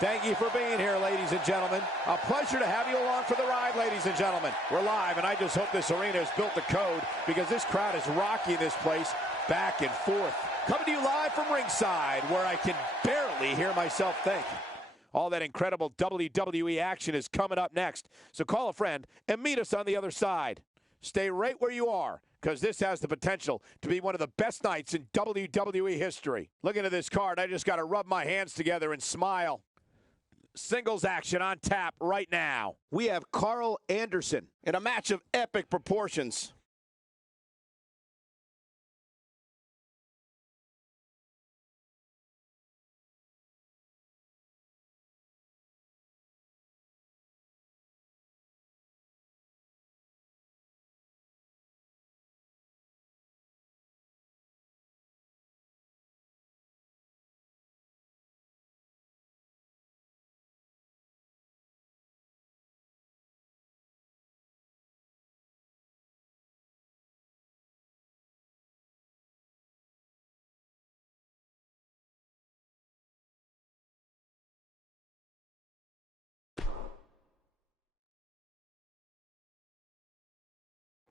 Thank you for being here, ladies and gentlemen. A pleasure to have you along for the ride, ladies and gentlemen. We're live, and I just hope this arena has built the code because this crowd is rocking this place back and forth. Coming to you live from ringside, where I can barely hear myself think. All that incredible WWE action is coming up next, so call a friend and meet us on the other side. Stay right where you are, because this has the potential to be one of the best nights in WWE history. Looking at this card, I just got to rub my hands together and smile. Singles action on tap right now. We have Carl Anderson in a match of epic proportions.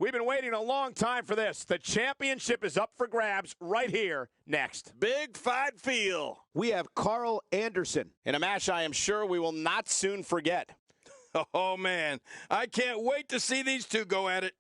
We've been waiting a long time for this. The championship is up for grabs right here next. Big fight feel. We have Carl Anderson in a match I am sure we will not soon forget. Oh, man. I can't wait to see these two go at it.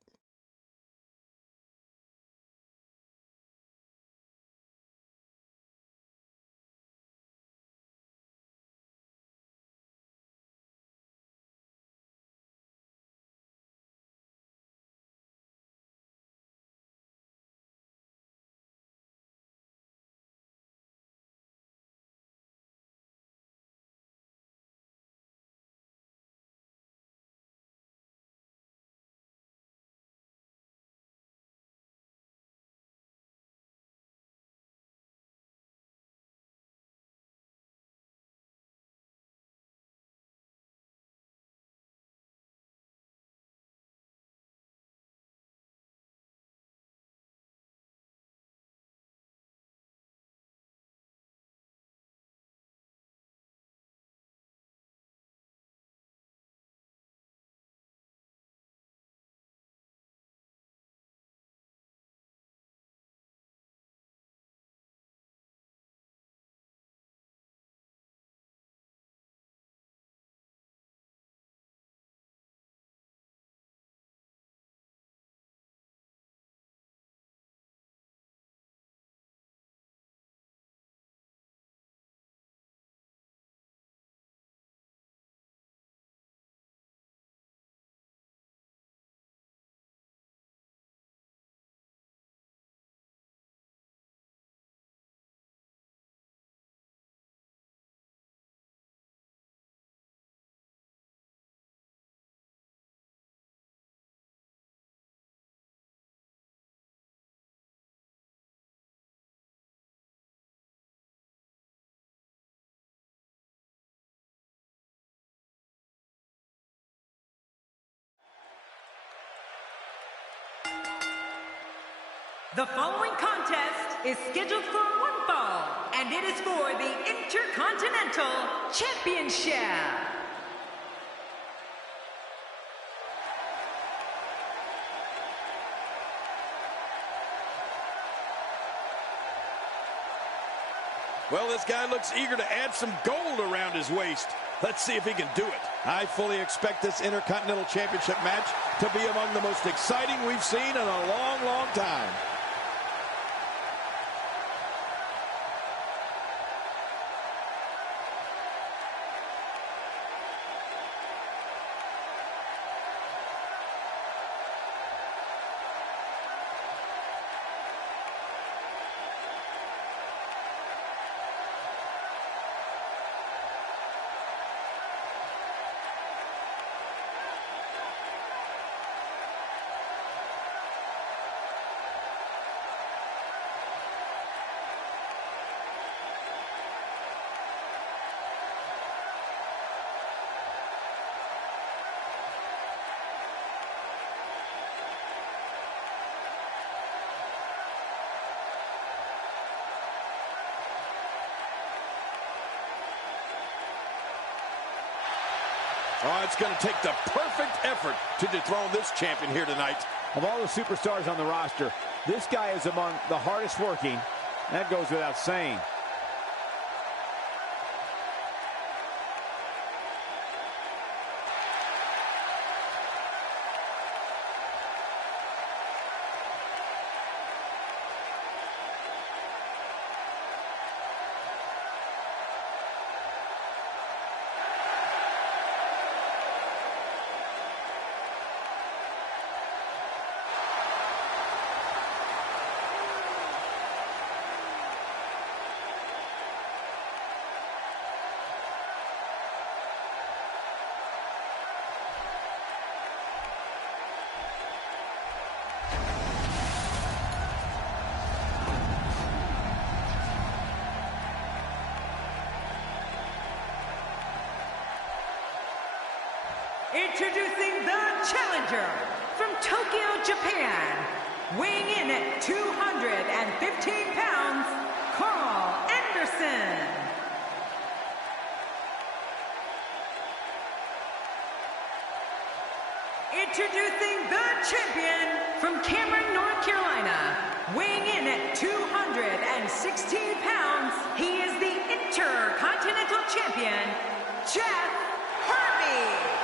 The following contest is scheduled for one fall, and it is for the Intercontinental Championship. Well, this guy looks eager to add some gold around his waist. Let's see if he can do it. I fully expect this Intercontinental Championship match to be among the most exciting we've seen in a long, long time. Oh, it's going to take the perfect effort to dethrone this champion here tonight. Of all the superstars on the roster, this guy is among the hardest working. That goes without saying. Introducing the challenger from Tokyo, Japan, weighing in at 215 pounds, Carl Anderson. Introducing the champion from Cameron, North Carolina, weighing in at 216 pounds, he is the Intercontinental Champion, Jeff Hardy.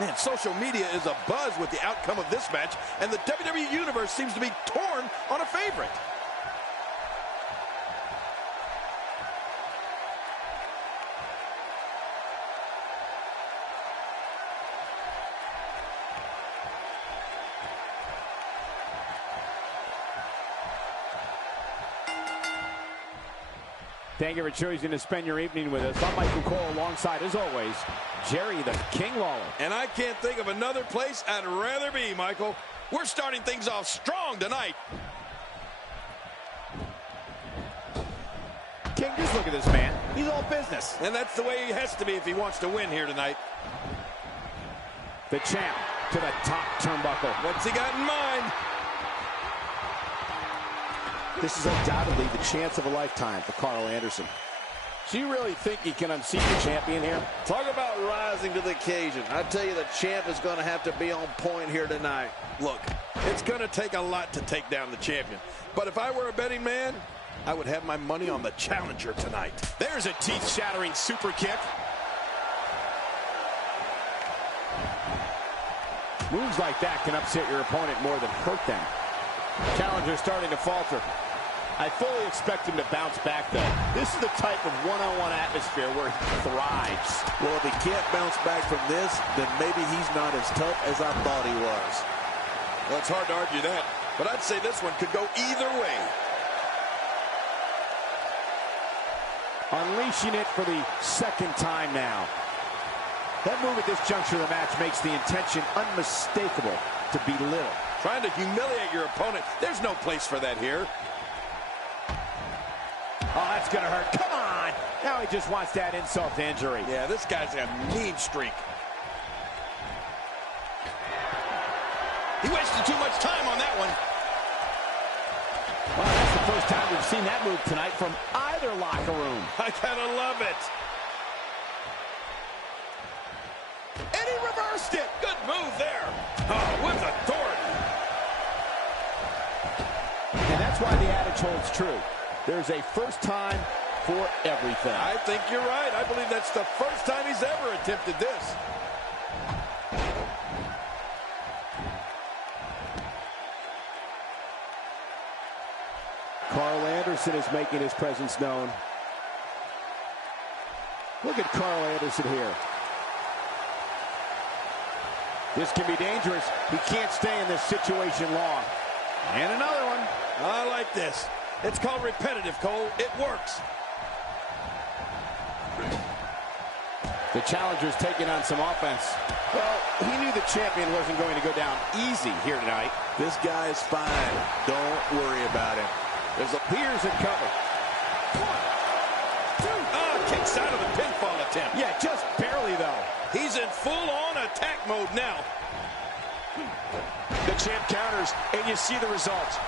Man, social media is abuzz with the outcome of this match, and the WWE Universe seems to be torn on a favorite. Thank you for choosing to spend your evening with us. I'm Michael Cole alongside, as always, Jerry the King Lawler. And I can't think of another place I'd rather be, Michael. We're starting things off strong tonight. King, just look at this man. He's all business. And that's the way he has to be if he wants to win here tonight. The champ to the top turnbuckle. What's he got in mind? This is undoubtedly the chance of a lifetime for Carl Anderson. Do you really think he can unseat the champion here? Talk about rising to the occasion. I tell you, the champ is going to have to be on point here tonight. Look, it's going to take a lot to take down the champion. But if I were a betting man, I would have my money on the challenger tonight. There's a teeth-shattering super kick. Moves like that can upset your opponent more than hurt them. Challenger starting to falter. I fully expect him to bounce back, though. This is the type of one-on-one atmosphere where he thrives. Well, if he can't bounce back from this, then maybe he's not as tough as I thought he was. Well, it's hard to argue that, but I'd say this one could go either way. Unleashing it for the second time now. That move at this juncture of the match makes the intention unmistakable to belittle. Trying to humiliate your opponent. There's no place for that here. Oh, that's going to hurt. Come on! Now he just wants that insult to injury. Yeah, this guy's got a mean streak. He wasted too much time on that one. Well, that's the first time we've seen that move tonight from either locker room. I gotta love it. And he reversed it. Good move there. Oh, with authority. And that's why the adage holds true. There's a first time for everything. I think you're right. I believe that's the first time he's ever attempted this. Carl Anderson is making his presence known. Look at Carl Anderson here. This can be dangerous. He can't stay in this situation long. And another one. I like this. It's called repetitive, Cole. It works. The challenger's taking on some offense. Well, he knew the champion wasn't going to go down easy here tonight. This guy is fine. Don't worry about him. There's a Piers and cover. 1, 2. Oh, kicks out of the pinfall attempt. Yeah, just barely, though. He's in full-on attack mode now. The champ counters, and you see the result.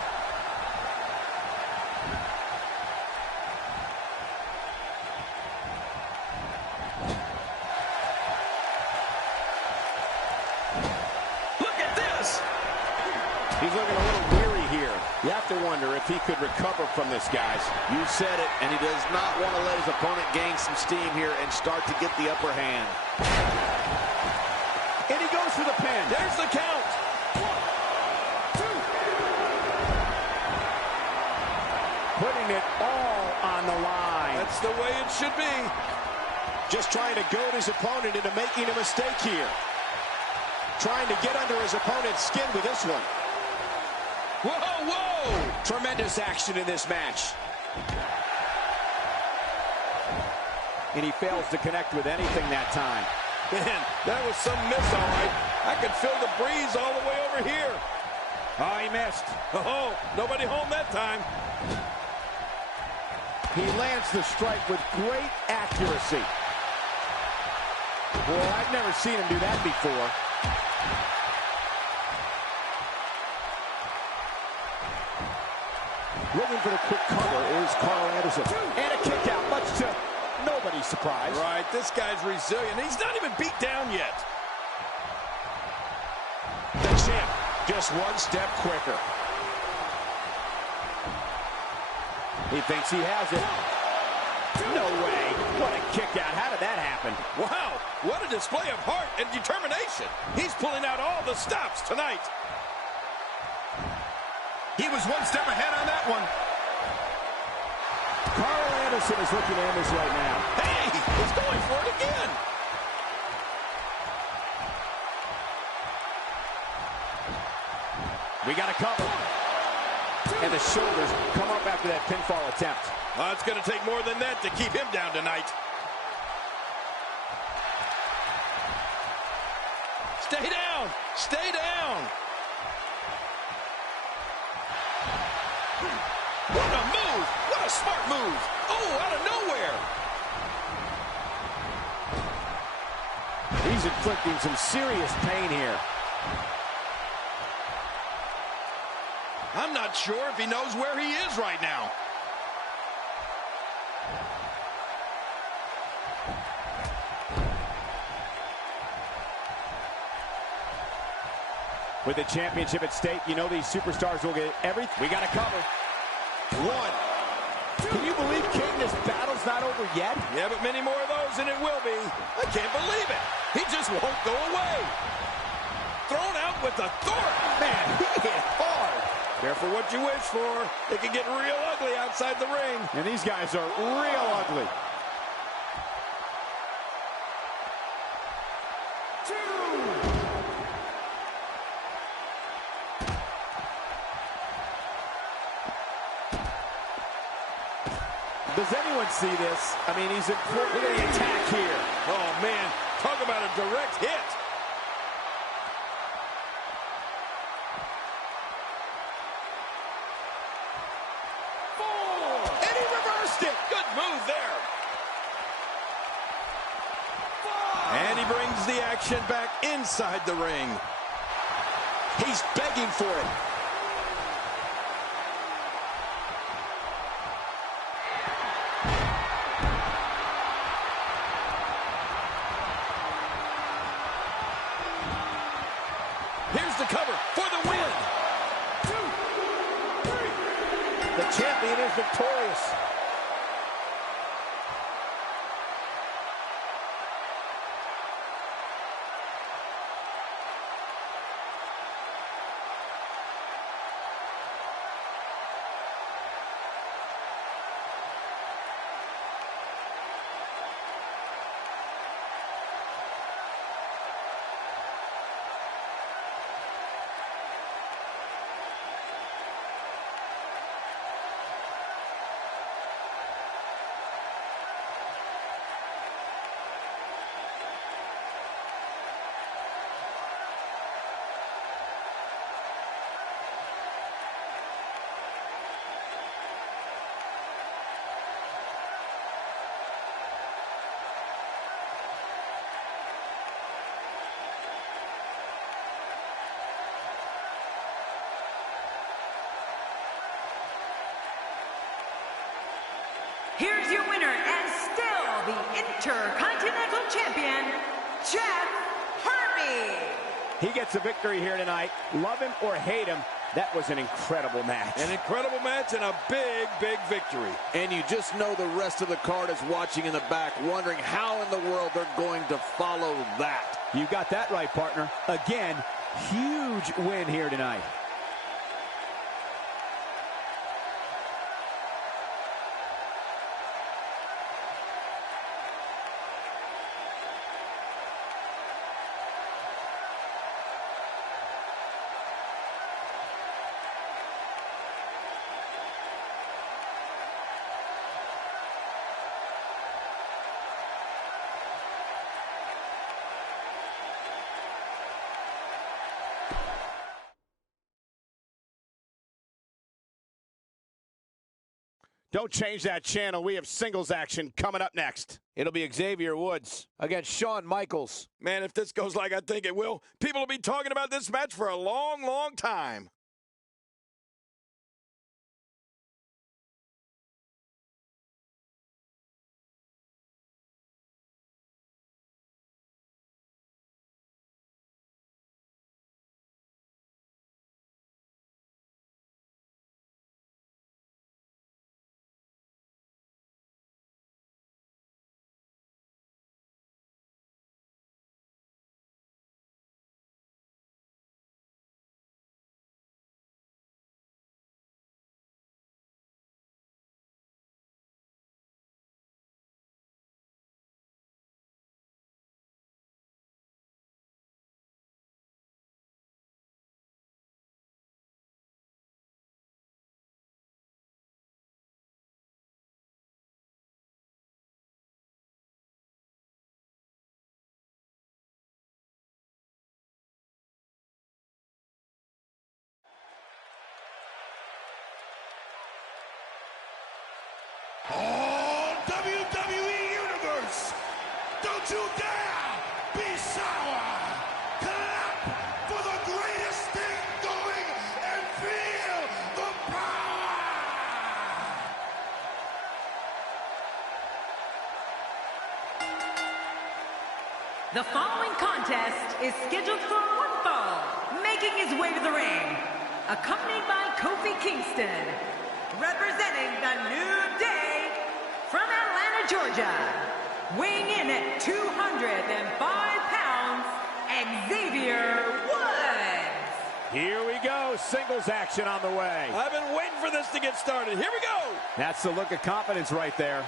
He's looking a little weary here. You have to wonder if he could recover from this, guys. You said it, and he does not want to let his opponent gain some steam here and start to get the upper hand. And he goes for the pin. There's the count. 1, 2. Putting it all on the line. That's the way it should be. Just trying to goad his opponent into making a mistake here. Trying to get under his opponent's skin with this one. Whoa, whoa! Tremendous action in this match. And he fails to connect with anything that time. Man, that was some miss, all right. I could feel the breeze all the way over here. Oh, he missed. Oh, nobody home that time. He lands the strike with great accuracy. Boy, I've never seen him do that before. Looking for the quick cover is Carl Anderson. And a kick out, much to nobody's surprise. Right, this guy's resilient. He's not even beat down yet. The champ, just one step quicker. He thinks he has it. No way. What a kick out. How did that happen? Wow, what a display of heart and determination. He's pulling out all the stops tonight. He was one step ahead on that one. Carl Anderson is looking at this right now. Hey, he's going for it again. We got a cover. And the shoulders come up after that pinfall attempt. Well, it's going to take more than that to keep him down tonight. Stay down. Stay down. What a move. What a smart move. Oh, out of nowhere. He's inflicting some serious pain here. I'm not sure if he knows where he is right now. With the championship at stake, you know these superstars will get everything. We got to cover. 1. Can you believe, King, this battle's not over yet? Yeah, but many more of those, and it will be. I can't believe it. He just won't go away. Thrown out with authority. Man, he hit hard. Careful what you wish for. It can get real ugly outside the ring. And these guys are real ugly. 2. Does anyone see this? I mean, he's important. Look at the attack here. Oh, man. Talk about a direct hit. And he reversed it. Good move there. And he brings the action back inside the ring. He's begging for it. Here's the cover for the win. 2, 3. The champion is victorious. Here's your winner and still the Intercontinental Champion, Jeff Hardy. He gets a victory here tonight. Love him or hate him, that was an incredible match. An incredible match and a big, big victory. And you just know the rest of the card is watching in the back, wondering how in the world they're going to follow that. You got that right, partner. Again, huge win here tonight. Don't change that channel. We have singles action coming up next. It'll be Xavier Woods against Shawn Michaels. Man, if this goes like I think it will, people will be talking about this match for a long, long time. Oh, WWE Universe, don't you dare be sour. Clap for the greatest thing going and feel the power. The following contest is scheduled for one fall. Making his way to the ring, accompanied by Kofi Kingston, representing the New Day from Atlanta, Georgia, weighing in at 205 pounds, Xavier Woods. Here we go. Singles action on the way. I've been waiting for this to get started. Here we go. That's the look of confidence right there.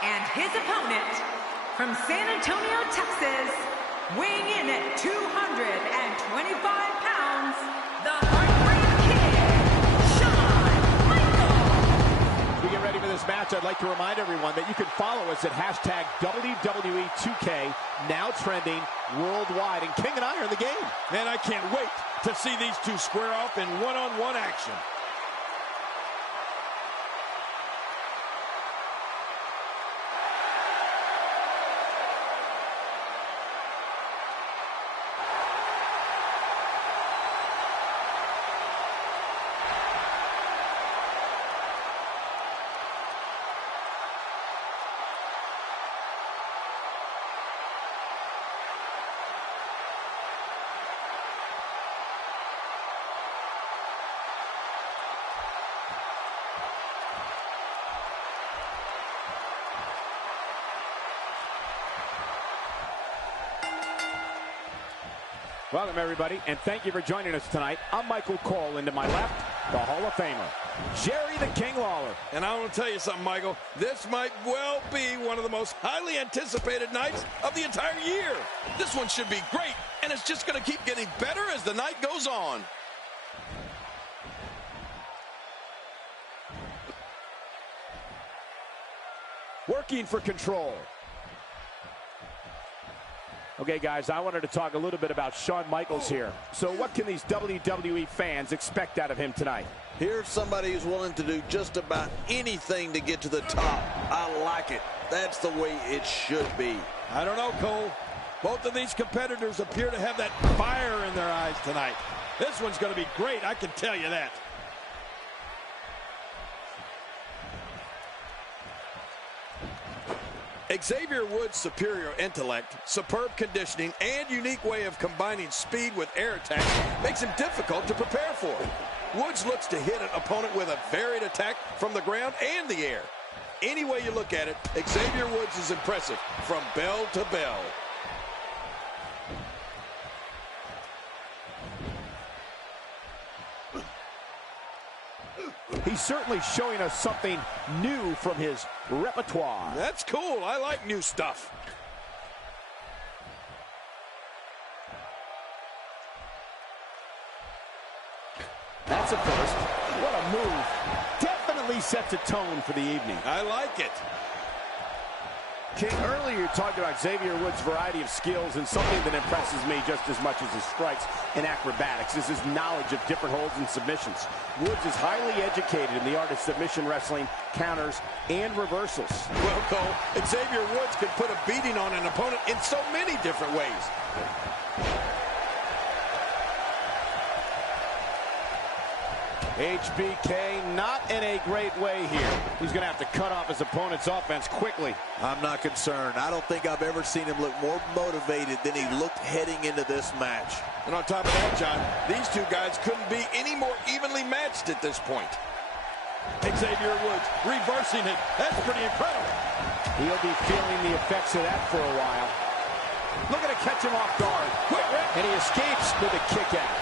And his opponent, from San Antonio, Texas, weighing in at 225 pounds, the Heartbreak Kid, Shawn Michaels. As we get ready for this match, I'd like to remind everyone that you can follow us at hashtag WWE 2k, now trending worldwide. And King and I are in the game. Man, I can't wait to see these two square off in one-on-one action. Welcome, everybody, and thank you for joining us tonight. I'm Michael Cole, and to my left, the Hall of Famer, Jerry the King Lawler. And I want to tell you something, Michael. This might well be one of the most highly anticipated nights of the entire year. This one should be great, and it's just going to keep getting better as the night goes on. Working for control. Okay, guys, I wanted to talk a little bit about Shawn Michaels here. So what can these WWE fans expect out of him tonight? Here's somebody who's willing to do just about anything to get to the top. I like it. That's the way it should be. I don't know, Cole. Both of these competitors appear to have that fire in their eyes tonight. This one's going to be great, I can tell you that. Xavier Woods' superior intellect, superb conditioning, and unique way of combining speed with air attack makes him difficult to prepare for. Woods looks to hit an opponent with a varied attack from the ground and the air. Any way you look at it, Xavier Woods is impressive from bell to bell. He's certainly showing us something new from his repertoire. That's cool. I like new stuff. That's a first. What a move. Definitely sets a tone for the evening. I like it. King, earlier you talked about Xavier Woods' variety of skills, and something that impresses me just as much as his strikes and acrobatics is his knowledge of different holds and submissions. Woods is highly educated in the art of submission wrestling, counters, and reversals. Well, Cole, Xavier Woods can put a beating on an opponent in so many different ways. HBK not in a great way here. He's going to have to cut off his opponent's offense quickly. I'm not concerned. I don't think I've ever seen him look more motivated than he looked heading into this match. And on top of that, John, these two guys couldn't be any more evenly matched at this point. Xavier Woods reversing it. That's pretty incredible. He'll be feeling the effects of that for a while. Looking to catch him off guard. Quick, Rick. And he escapes with a kick out.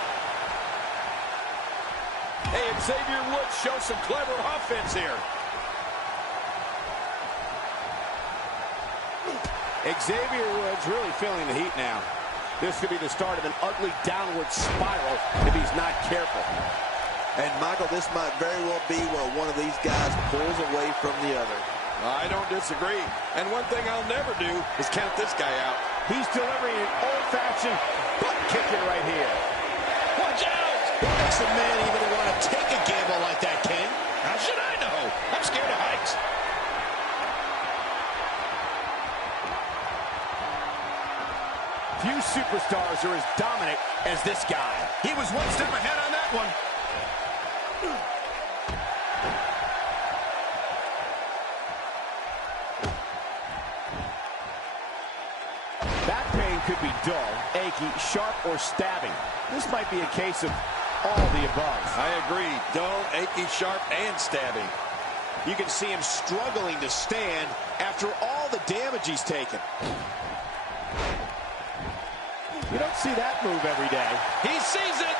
Hey, Xavier Woods shows some clever offense here. Xavier Woods really feeling the heat now. This could be the start of an ugly downward spiral if he's not careful. And, Michael, this might very well be where one of these guys pulls away from the other. I don't disagree. And one thing I'll never do is count this guy out. He's delivering an old-fashioned butt kicking right here. Watch out! What makes a man even want to take a gamble like that, King? How should I know? I'm scared of heights. Few superstars are as dominant as this guy. He was one step ahead on that one. Back pain could be dull, achy, sharp, or stabbing. This might be a case of all the above. I agree. Dull, achy, sharp, and stabbing. You can see him struggling to stand after all the damage he's taken. You don't see that move every day. He sees it.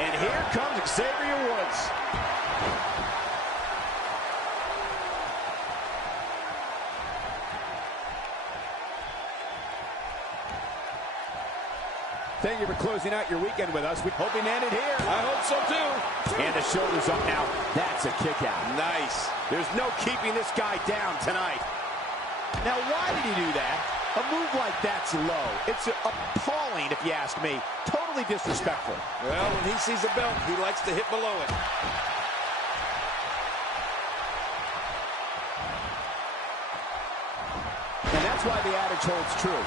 And here comes Xavier Woods. Thank you for closing out your weekend with us. We're hoping to end it here. I hope so, too. And the shoulders up now. That's a kick out. Nice. There's no keeping this guy down tonight. Now, why did he do that? A move like that's low. It's appalling, if you ask me. Totally disrespectful. Well, when he sees a belt, he likes to hit below it. And that's why the adage holds true.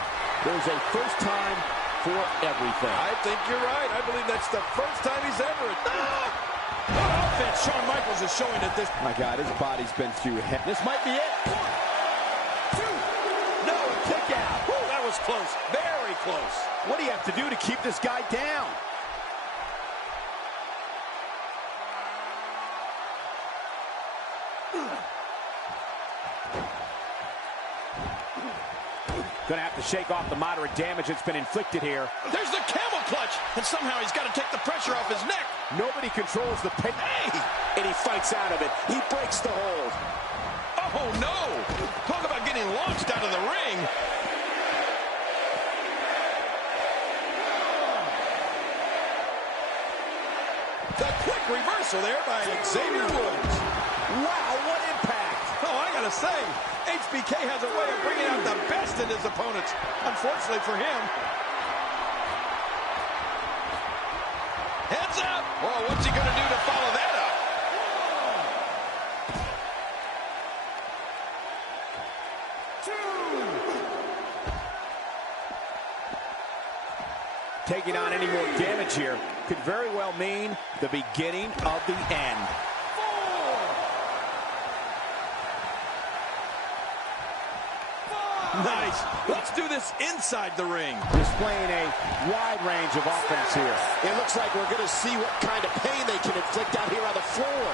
There's a first time for everything. I think you're right. I believe that's the first time he's ever... What offense Shawn Michaels is showing at this... My God, his body's been through hell. This might be it. 1, 2. No, a kick out. Whew, that was close. Very close. What do you have to do to keep this guy down? Gonna have to shake off the moderate damage that's been inflicted here. There's the camel clutch, and somehow he's got to take the pressure off his neck. Nobody controls the pain. Hey! And he fights out of it. He breaks the hold. Oh, no! Talk about getting launched out of the ring. The quick reversal there by Xavier Woods. Wow, what impact! Oh, I gotta say, HBK has a way of bringing out the best in his opponents. Unfortunately for him. Heads up! Oh, what's he gonna do to follow that up? Taking on any more damage here could very well mean the beginning of the end. Nice. Let's do this inside the ring. Displaying a wide range of offense here. It looks like we're going to see what kind of pain they can inflict out here on the floor.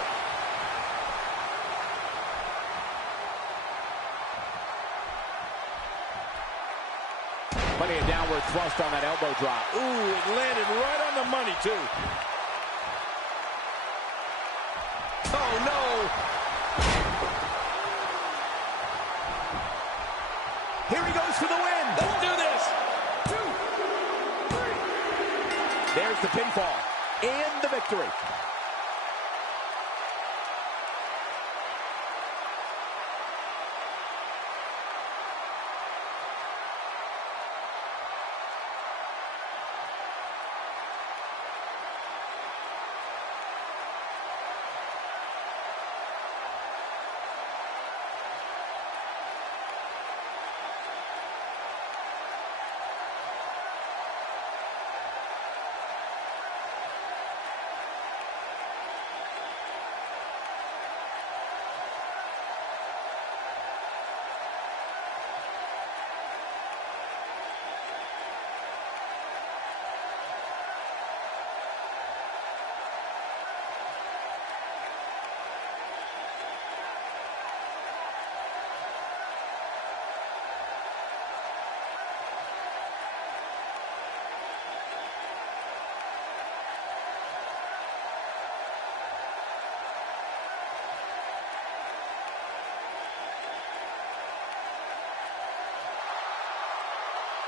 Plenty of downward thrust on that elbow drop. Ooh, it landed right on the money, too. Oh, no. Here he goes for the win. Let's do this. 2, 3. There's the pinfall and the victory.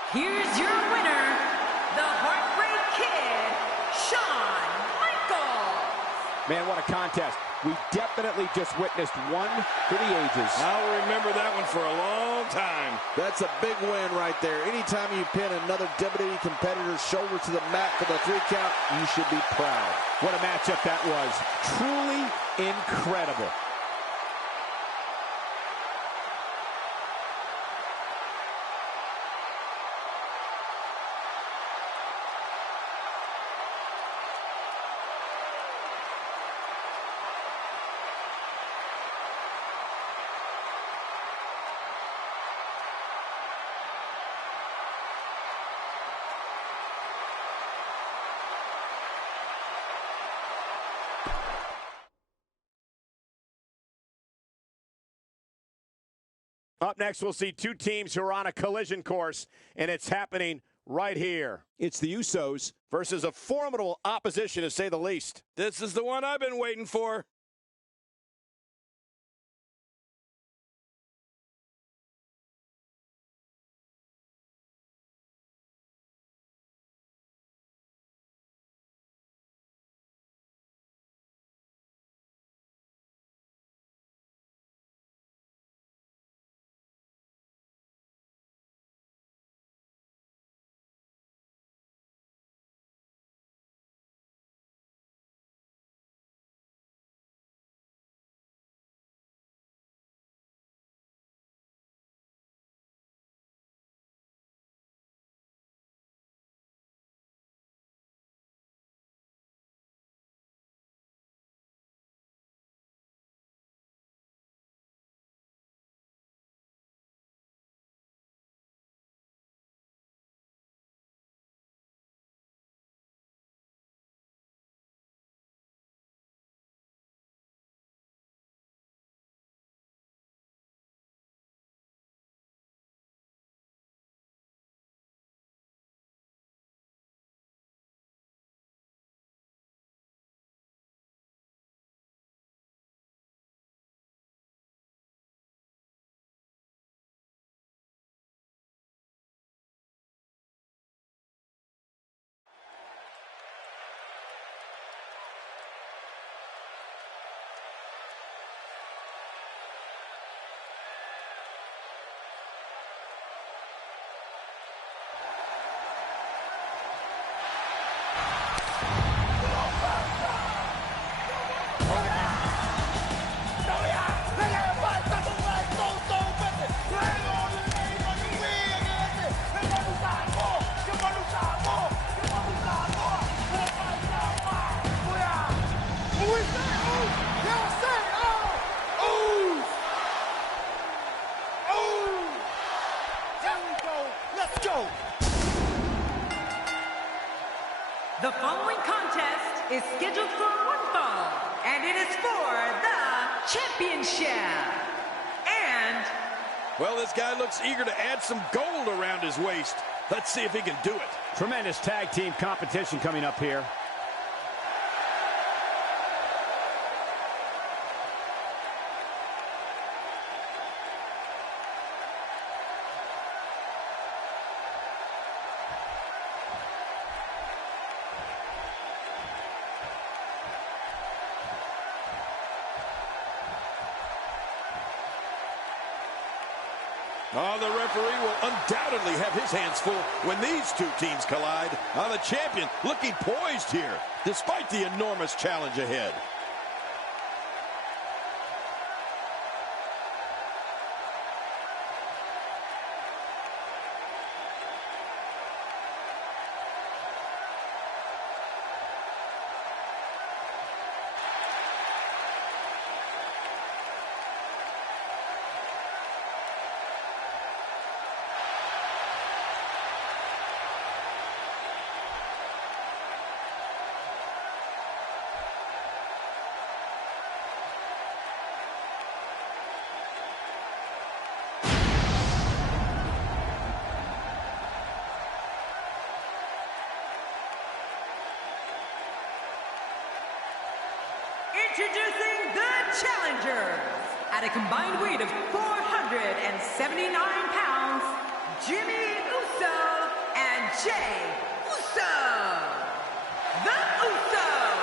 Here's your winner, the Heartbreak Kid, Shawn Michaels. Man, what a contest. We definitely just witnessed one for the ages. I'll remember that one for a long time. That's a big win right there. Anytime you pin another WWE competitor's shoulder to the mat for the 3 count, you should be proud. What a matchup that was. Truly incredible. Up next, we'll see two teams who are on a collision course, and it's happening right here. It's the Usos versus a formidable opposition, to say the least. This is the one I've been waiting for. Championship. And well, this guy looks eager to add some gold around his waist. Let's see if he can do it. Tremendous tag team competition coming up here. Oh, the referee will undoubtedly have his hands full when these two teams collide. The champion looking poised here, despite the enormous challenge ahead. introducing the challengers. At a combined weight of 479 pounds, Jimmy Uso and Jey Uso. The Usos.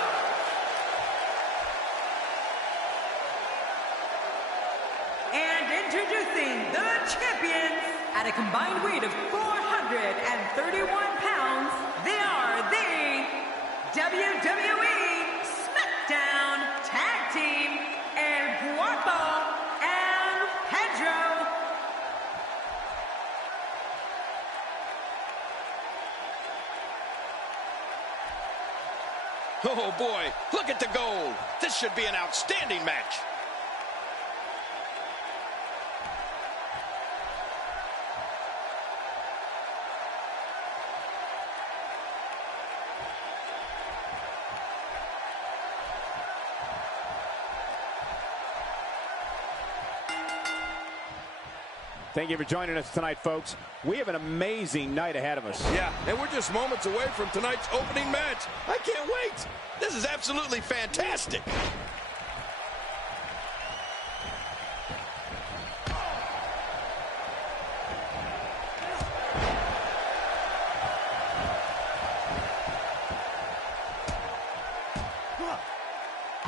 And introducing the champions. At a combined weight of 431 pounds, they are the WWE SmackDown Tag Team, El Guapo and Pedro. Oh boy, look at the gold. This should be an outstanding match. Thank you for joining us tonight, folks. We have an amazing night ahead of us. Yeah, and we're just moments away from tonight's opening match. I can't wait. This is absolutely fantastic.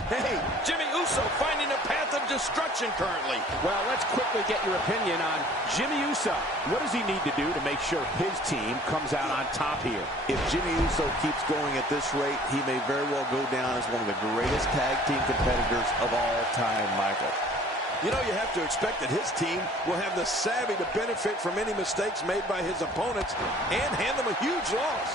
Hey, Jimmy Uso finding a path of destruction currently. Well, let's quickly get your opinion on Jimmy Uso. What does he need to do to make sure his team comes out on top here? If Jimmy Uso keeps going at this rate, he may very well go down as one of the greatest tag team competitors of all time, Michael. You know, you have to expect that his team will have the savvy to benefit from any mistakes made by his opponents and hand them a huge loss.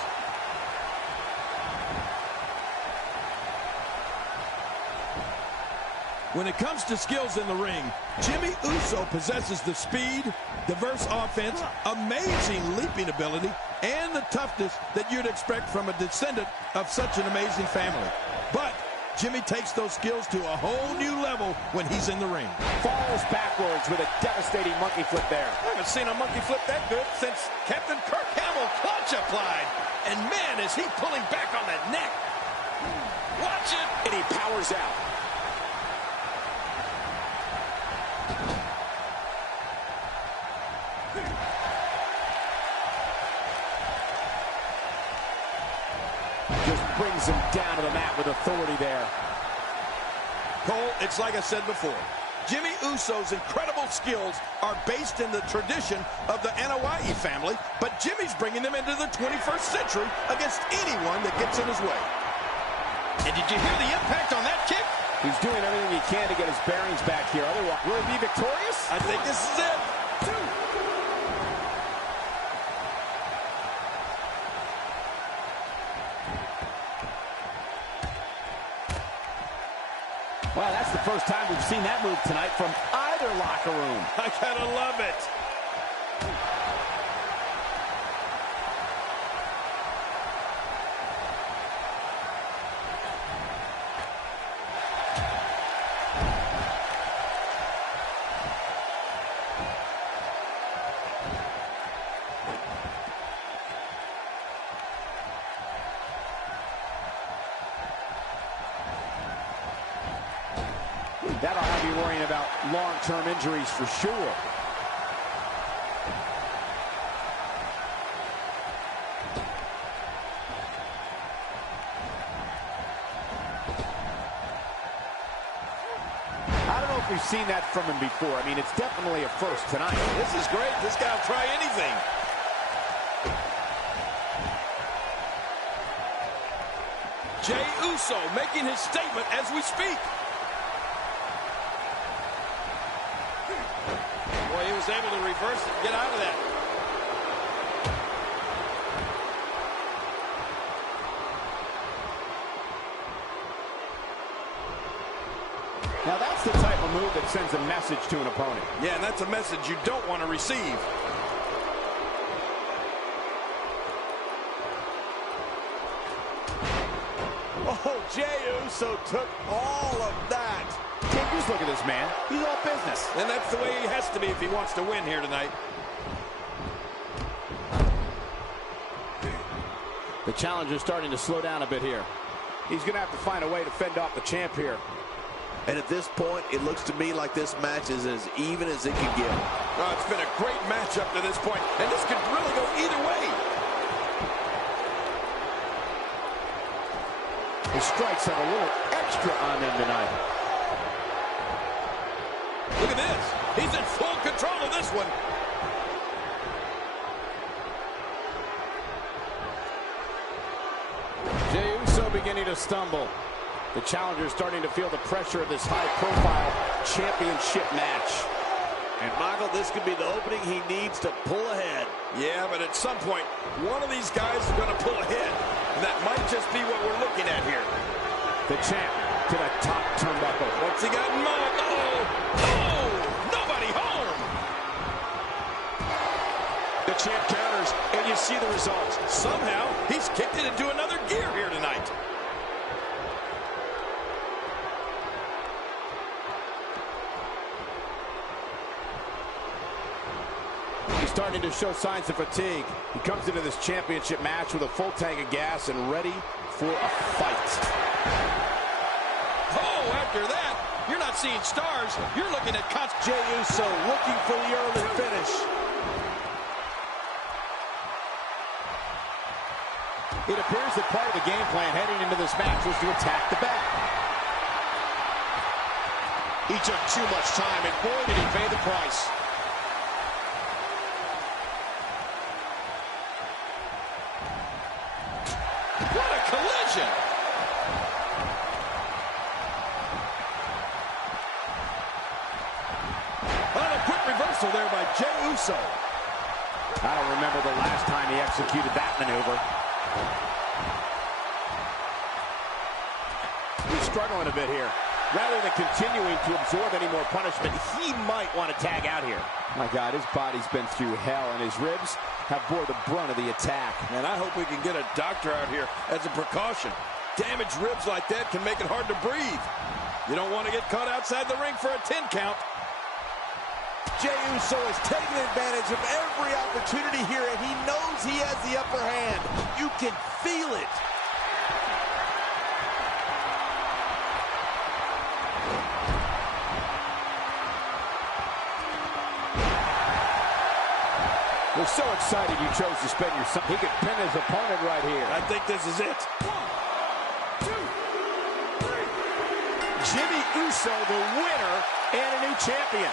When it comes to skills in the ring, Jimmy Uso possesses the speed, diverse offense, amazing leaping ability, and the toughness that you'd expect from a descendant of such an amazing family. But Jimmy takes those skills to a whole new level when he's in the ring. Falls backwards with a devastating monkey flip there. I haven't seen a monkey flip that good since Captain Kirk Hamill clutch applied. And man, is he pulling back on that neck. Watch it. And he powers out. Just brings him down to the mat with authority there. Cole, it's like I said before. Jimmy Uso's incredible skills are based in the tradition of the Anoa'i family, but Jimmy's bringing them into the 21st century against anyone that gets in his way. And did you hear the impact on that kick? He's doing everything he can to get his bearings back here. Otherwise, will he be victorious? I think this is it. Well, that's the first time we've seen that move tonight from either locker room. I gotta love it. worrying about long-term injuries for sure. We've seen that from him before. I mean, it's definitely a first tonight. This is great. This guy will try anything. Jey Uso making his statement as we speak. Boy, he was able to reverse it, get out of that. Now that's the type of move that sends a message to an opponent. Yeah, and that's a message you don't want to receive. Oh, Jey Uso took all of that. Take just look at this man. He's all business. And that's the way he has to be if he wants to win here tonight. The challenger's starting to slow down a bit here. He's going to have to find a way to fend off the champ here. And at this point, it looks to me like this match is as even as it can get. Oh, it's been a great match up to this point, and this could really go either way. The strikes have a little extra on them tonight. Look at this. He's in full control of this one. Jey Uso beginning to stumble. The challenger starting to feel the pressure of this high-profile championship match. And, Michael, this could be the opening he needs to pull ahead. Yeah, but at some point, one of these guys is going to pull ahead. And that might just be what we're looking at here. The champ to the top turnbuckle. What's he got in mind? Oh, nobody home. The champ counters, and you see the results. Somehow, he's kicked it into another gear here tonight. Starting to show signs of fatigue. He comes into this championship match with a full tank of gas and ready for a fight. Oh, after that, you're not seeing stars. You're looking at Jey Uso looking for the early finish. It appears that part of the game plan heading into this match was to attack the back. He took too much time, and boy, did he pay the price. What a collision! On a quick reversal there by Jey Uso. I don't remember the last time he executed that maneuver. He's struggling a bit here. Rather than continuing to absorb any more punishment, he might want to tag out here. My God, his body's been through hell, and his ribs have bore the brunt of the attack. And I hope we can get a doctor out here as a precaution. Damaged ribs like that can make it hard to breathe. You don't want to get caught outside the ring for a 10 count. Jey Uso is taking advantage of every opportunity here, and he knows he has the upper hand. You can feel it. We're so excited you chose to spend your son. He could pin his opponent right here. I think this is it. 1, 2, 3. Jimmy Uso, the winner and a new champion.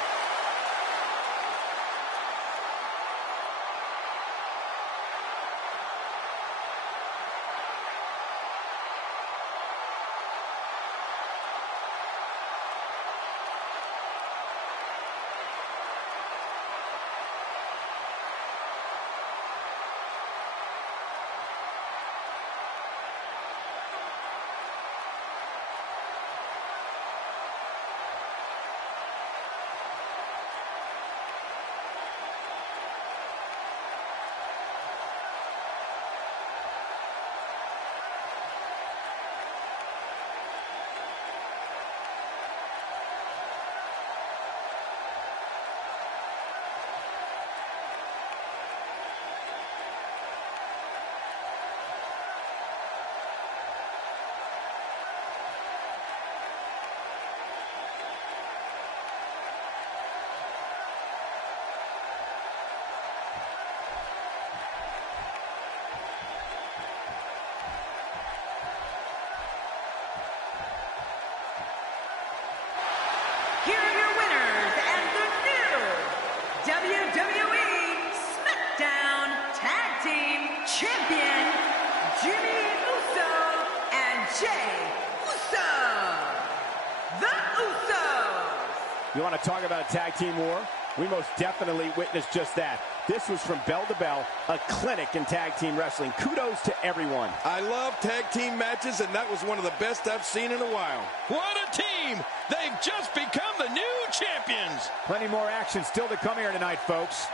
You want to talk about a tag team war? We most definitely witnessed just that. This was from bell to bell, a clinic in tag team wrestling. Kudos to everyone. I love tag team matches, and that was one of the best I've seen in a while. What a team! They've just become the new champions! Plenty more action still to come here tonight, folks.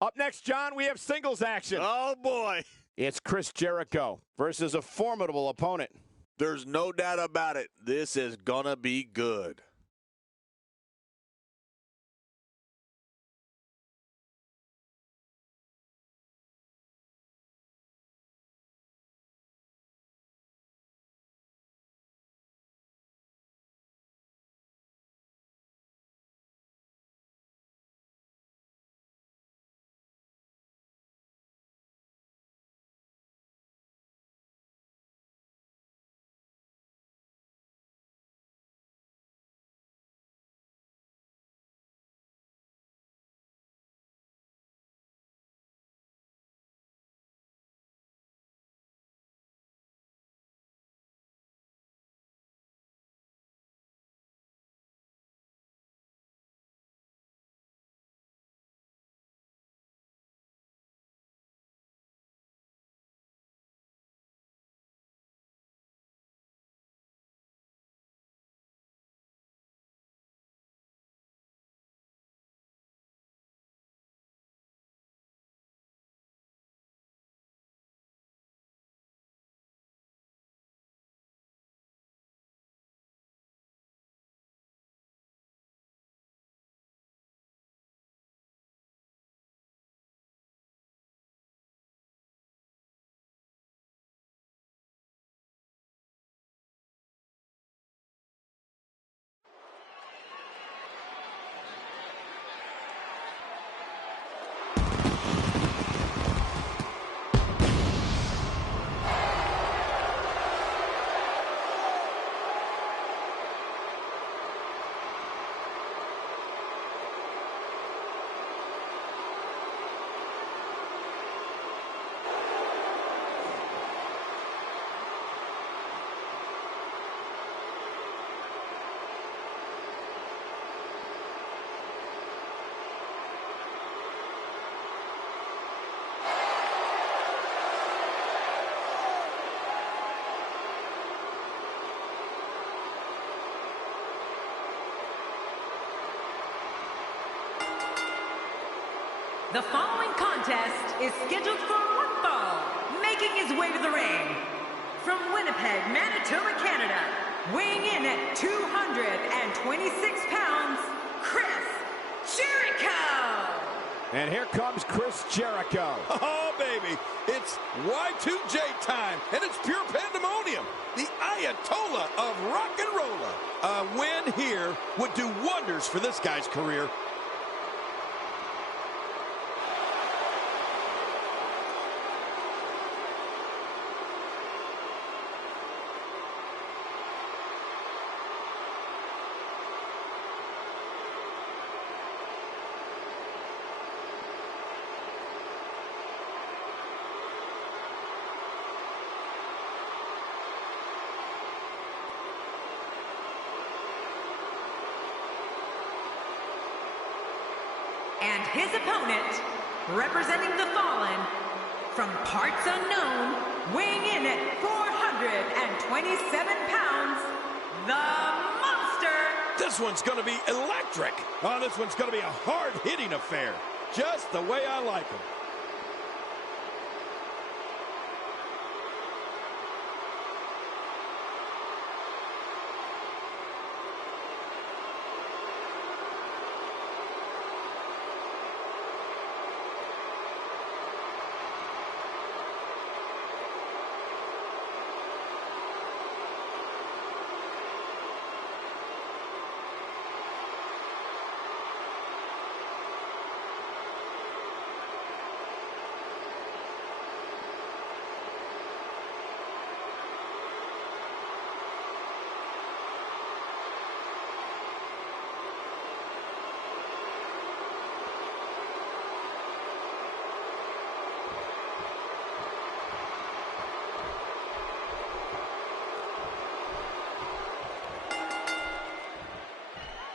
Up next, John, we have singles action. Oh, boy. It's Chris Jericho versus a formidable opponent. There's no doubt about it. This is gonna be good. The following contest is scheduled for one fall, making his way to the ring. From Winnipeg, Manitoba, Canada, weighing in at 226 pounds, Chris Jericho! And here comes Chris Jericho. Oh, baby, it's Y2J time, and it's pure pandemonium. The Ayatollah of rock and rolla. A win here would do wonders for this guy's career. And his opponent, representing the Fallen, from parts unknown, weighing in at 427 pounds, the Monster! This one's going to be electric. Oh, this one's going to be a hard-hitting affair. Just the way I like them.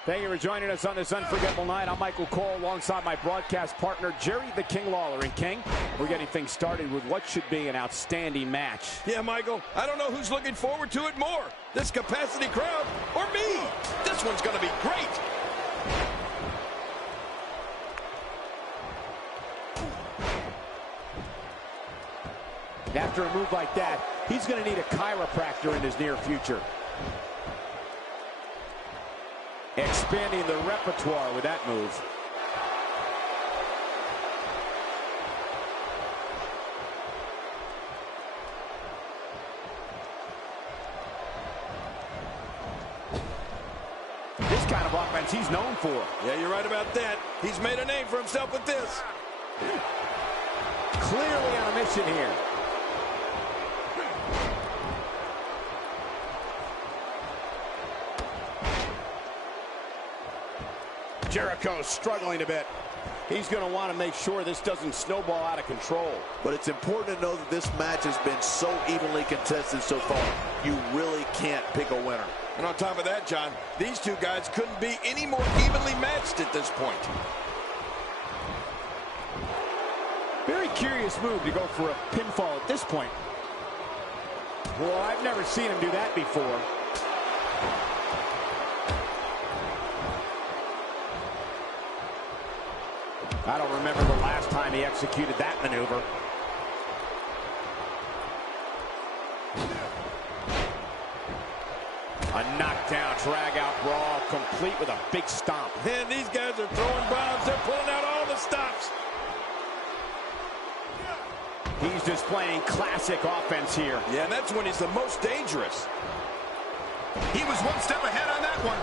Thank you for joining us on this unforgettable night. I'm Michael Cole alongside my broadcast partner, Jerry the King Lawler. And King, we're getting things started with what should be an outstanding match. Yeah, Michael, I don't know who's looking forward to it more, this capacity crowd or me. This one's going to be great. After a move like that, he's going to need a chiropractor in his near future. Expanding the repertoire with that move. This kind of offense he's known for. Yeah, you're right about that. He's made a name for himself with this. Clearly on a mission here. Jericho struggling a bit. He's going to want to make sure this doesn't snowball out of control. But it's important to know that this match has been so evenly contested so far. You really can't pick a winner. And on top of that, John, these two guys couldn't be any more evenly matched at this point. Very curious move to go for a pinfall at this point. Well, I've never seen him do that before. I don't remember the last time he executed that maneuver. A knockdown, drag-out brawl, complete with a big stomp. And these guys are throwing bombs. They're pulling out all the stops. He's displaying classic offense here. Yeah, and that's when he's the most dangerous. He was one step ahead on that one.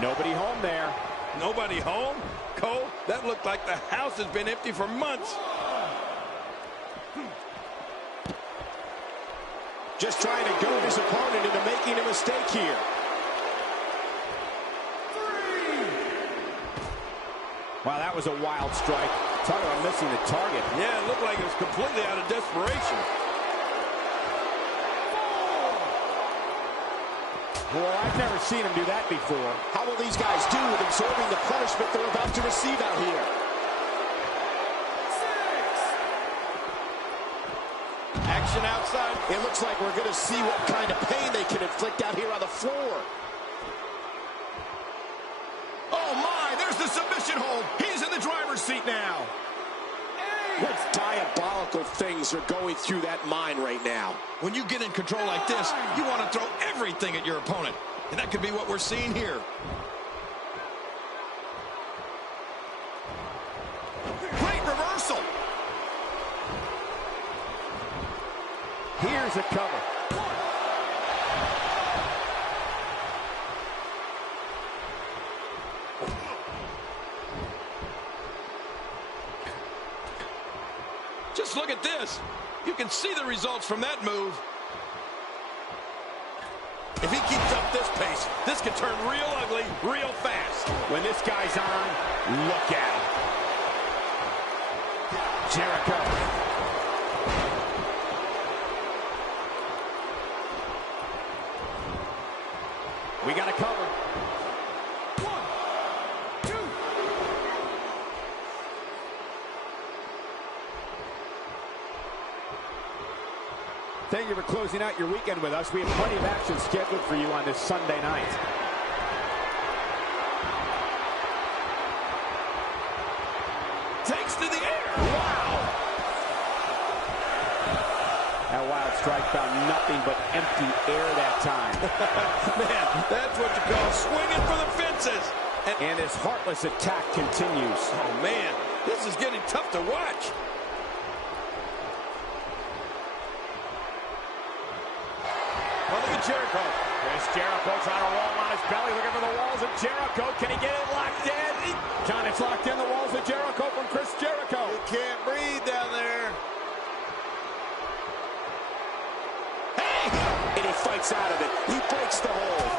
Nobody home there. Nobody home? Cole, that looked like the house has been empty for months. Just trying to goad his opponent into making a mistake here. Wow, that was a wild strike. Talk about missing the target. Yeah, it looked like it was completely out of desperation. Well, I've never seen him do that before. How will these guys do with absorbing the punishment they're about to receive out here? Action outside. It looks like we're going to see what kind of pain they can inflict out here on the floor. Oh, my, there's the submission hold. He's in the driver's seat now. What diabolical things are going through that mind right now? When you get in control like this, you want to throw everything at your opponent. And that could be what we're seeing here. Great reversal. Here's a cover. Just look at this. You can see the results from that move. If he keeps up this pace, this could turn real ugly real fast. When this guy's on, look at him. Jericho. We got a cover. Thank you for closing out your weekend with us. We have plenty of action scheduled for you on this Sunday night. Takes to the air. Wow! That wild strike found nothing but empty air that time. Man, that's what you call swinging for the fences. And his heartless attack continues. Oh, man, this is getting tough to watch. Oh, look at Jericho. Chris Jericho trying to roll him on his belly, looking for the walls of Jericho. Can he get it locked in? John, it's locked in, the walls of Jericho from Chris Jericho. He can't breathe down there. Hey! And he fights out of it. He breaks the hold.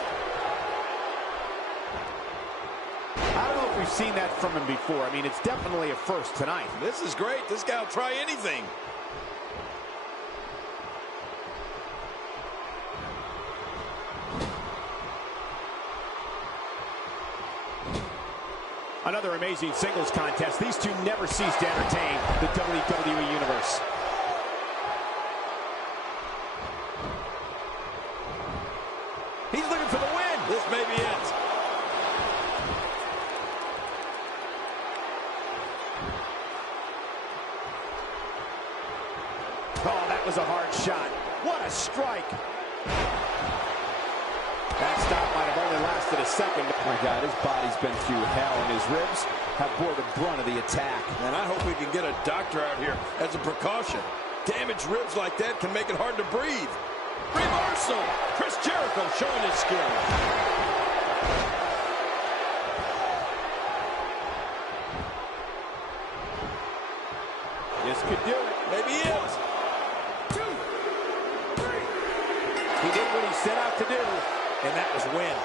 I don't know if we've seen that from him before. I mean, it's definitely a first tonight. This is great. This guy will try anything. Another amazing singles contest. These two never cease to entertain the WWE Universe. He's looking for the win. This may be it. Oh, that was a hard shot. What a strike. That stop might have only lasted a second. Oh my God, his body's been through hell, and his ribs have bore the brunt of the attack. And I hope we can get a doctor out here as a precaution. Damaged ribs like that can make it hard to breathe. Reversal! Chris Jericho showing his skill. This could do it. Maybe it. 2, 3. He did what he set out to do, and that was win.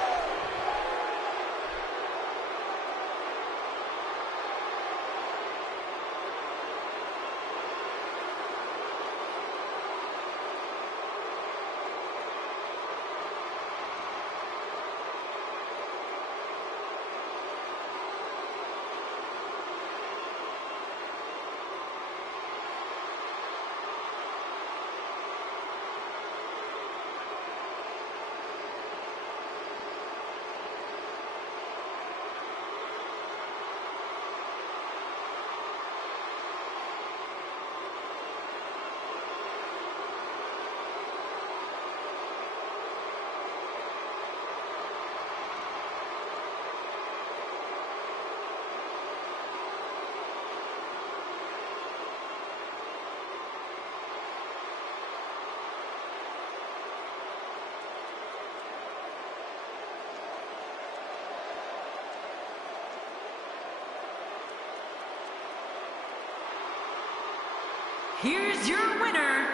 Here's your winner,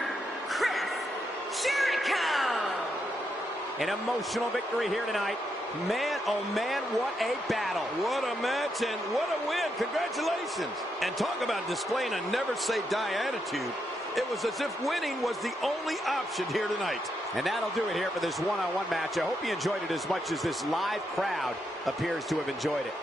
Chris Jericho. An emotional victory here tonight. Man, oh man, what a battle. What a match and what a win. Congratulations. And talk about displaying a never say die attitude. It was as if winning was the only option here tonight. And that'll do it here for this one-on-one match. I hope you enjoyed it as much as this live crowd appears to have enjoyed it.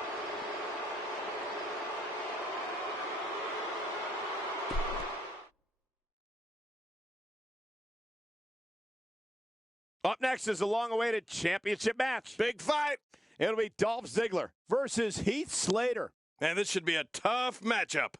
Up next is a long-awaited championship match. Big fight. It'll be Dolph Ziggler versus Heath Slater. And this should be a tough matchup.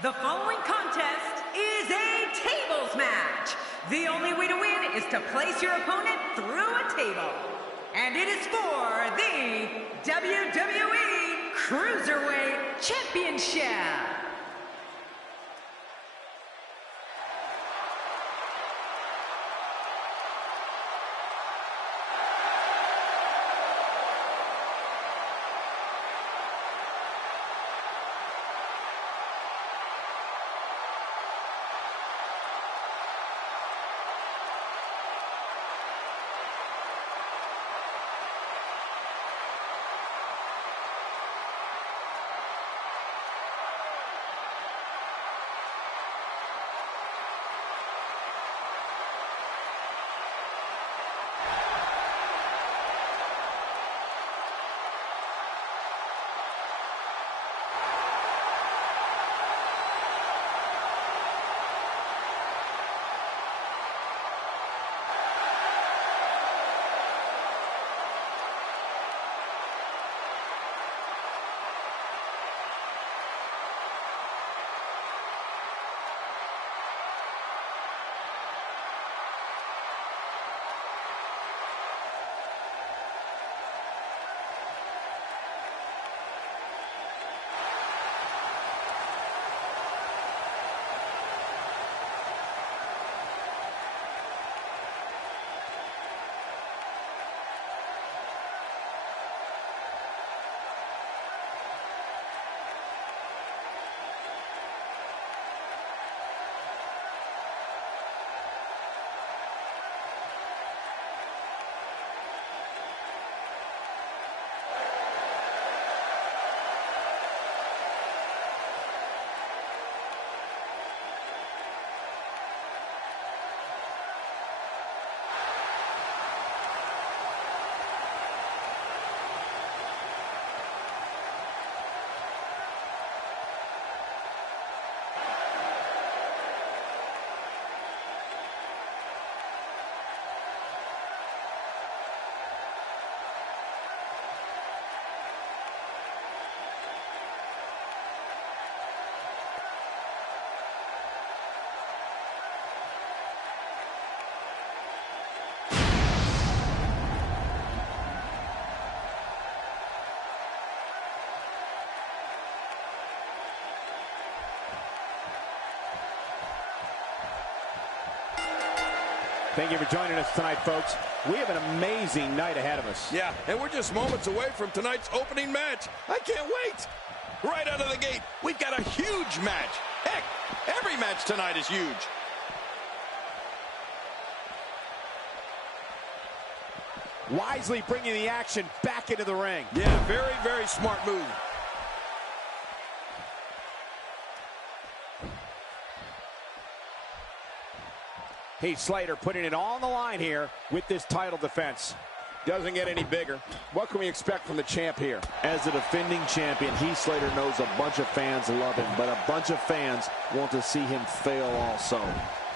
The following contest is a tables match. The only way to win is to place your opponent through a table. And it is for the WWE Cruiserweight Championship. Thank you for joining us tonight, folks. We have an amazing night ahead of us. Yeah, and we're just moments away from tonight's opening match. I can't wait. Right out of the gate, we've got a huge match. Heck, every match tonight is huge. Wisely bringing the action back into the ring. Yeah, very, very smart move. Heath Slater putting it all on the line here with this title defense. Doesn't get any bigger. What can we expect from the champ here? As a defending champion, Heath Slater knows a bunch of fans love him, but a bunch of fans want to see him fail also.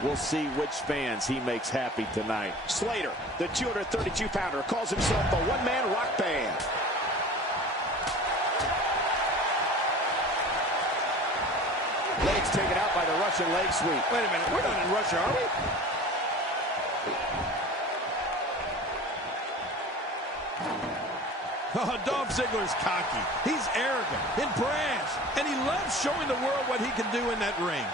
We'll see which fans he makes happy tonight. Slater, the 232-pounder, calls himself the one-man rock band. Legs taken out by the Russian leg sweep. Wait a minute, we're not in Russia, are we? Oh, Dolph Ziggler's cocky. He's arrogant and brash, and he loves showing the world what he can do in that ring.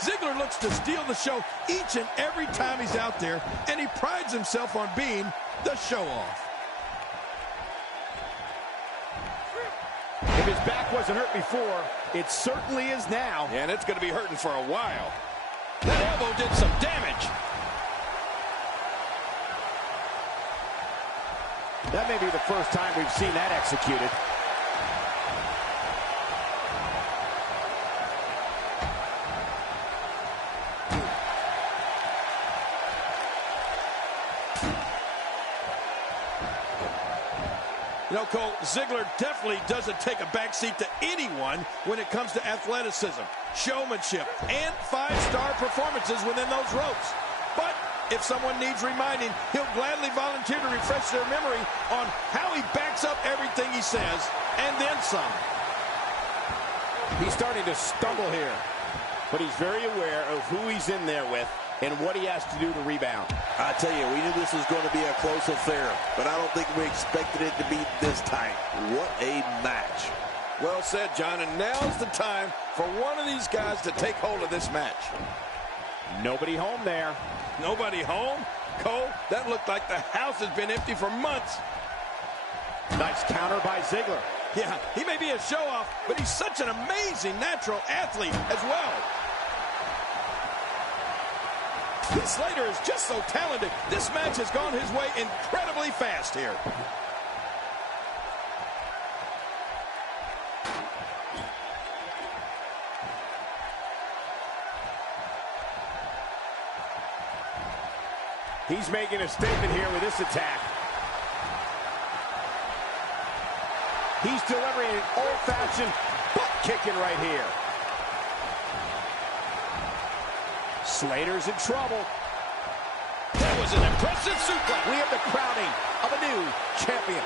Ziggler looks to steal the show each and every time he's out there, and he prides himself on being the show-off. If his back wasn't hurt before, it certainly is now. And it's going to be hurting for a while. That elbow did some damage. That may be the first time we've seen that executed. You know, Cole, Ziggler definitely doesn't take a backseat to anyone when it comes to athleticism, showmanship, and five-star performances within those ropes. But if someone needs reminding, he'll gladly volunteer to refresh their memory on how he backs up everything he says, and then some. He's starting to stumble here, but he's very aware of who he's in there with and what he has to do to rebound. I tell you, we knew this was going to be a close affair, but I don't think we expected it to be this tight. What a match. Well said, John, and now's the time for one of these guys to take hold of this match. Nobody home there. Nobody home? Cole, that looked like the house has been empty for months. Nice counter by Ziggler. Yeah, he may be a show-off, but he's such an amazing natural athlete as well. Heath Slater is just so talented. This match has gone his way incredibly fast here. He's making a statement here with this attack. He's delivering an old-fashioned butt kicking right here. Slater's in trouble. That was an impressive suplex. We have the crowning of a new champion.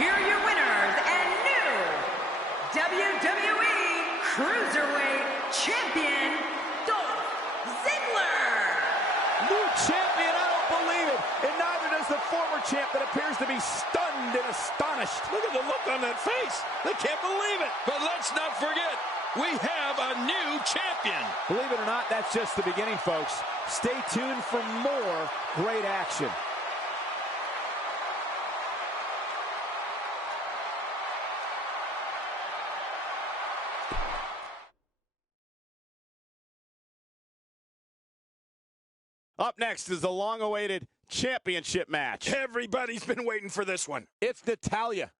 Here are your winners and new WWE Cruiserweight Champion, Dolph Ziggler. New champion, I don't believe it. And neither does the former champ that appears to be stunned and astonished. Look at the look on that face. They can't believe it. But let's not forget, we have a new champion. Believe it or not, that's just the beginning, folks. Stay tuned for more great action. Up next is the long-awaited championship match. Everybody's been waiting for this one. It's Natalya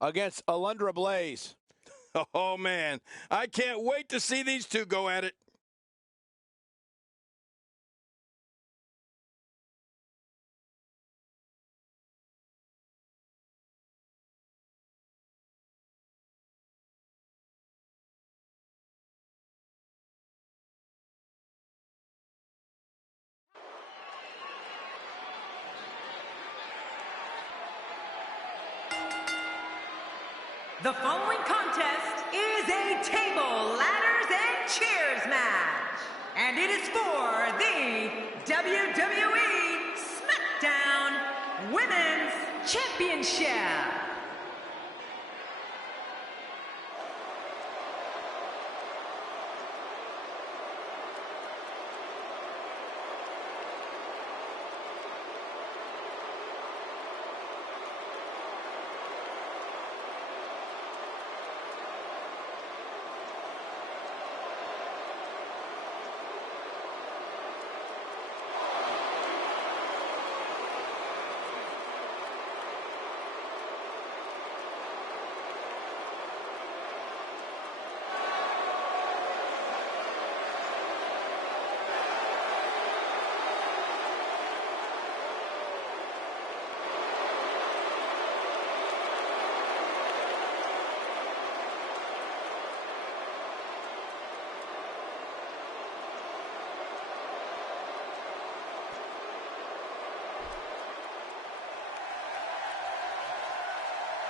against Alundra Blaze. Oh, man, I can't wait to see these two go at it. The following contest is a table, ladders, and chairs match. And it is for the WWE SmackDown Women's Championship.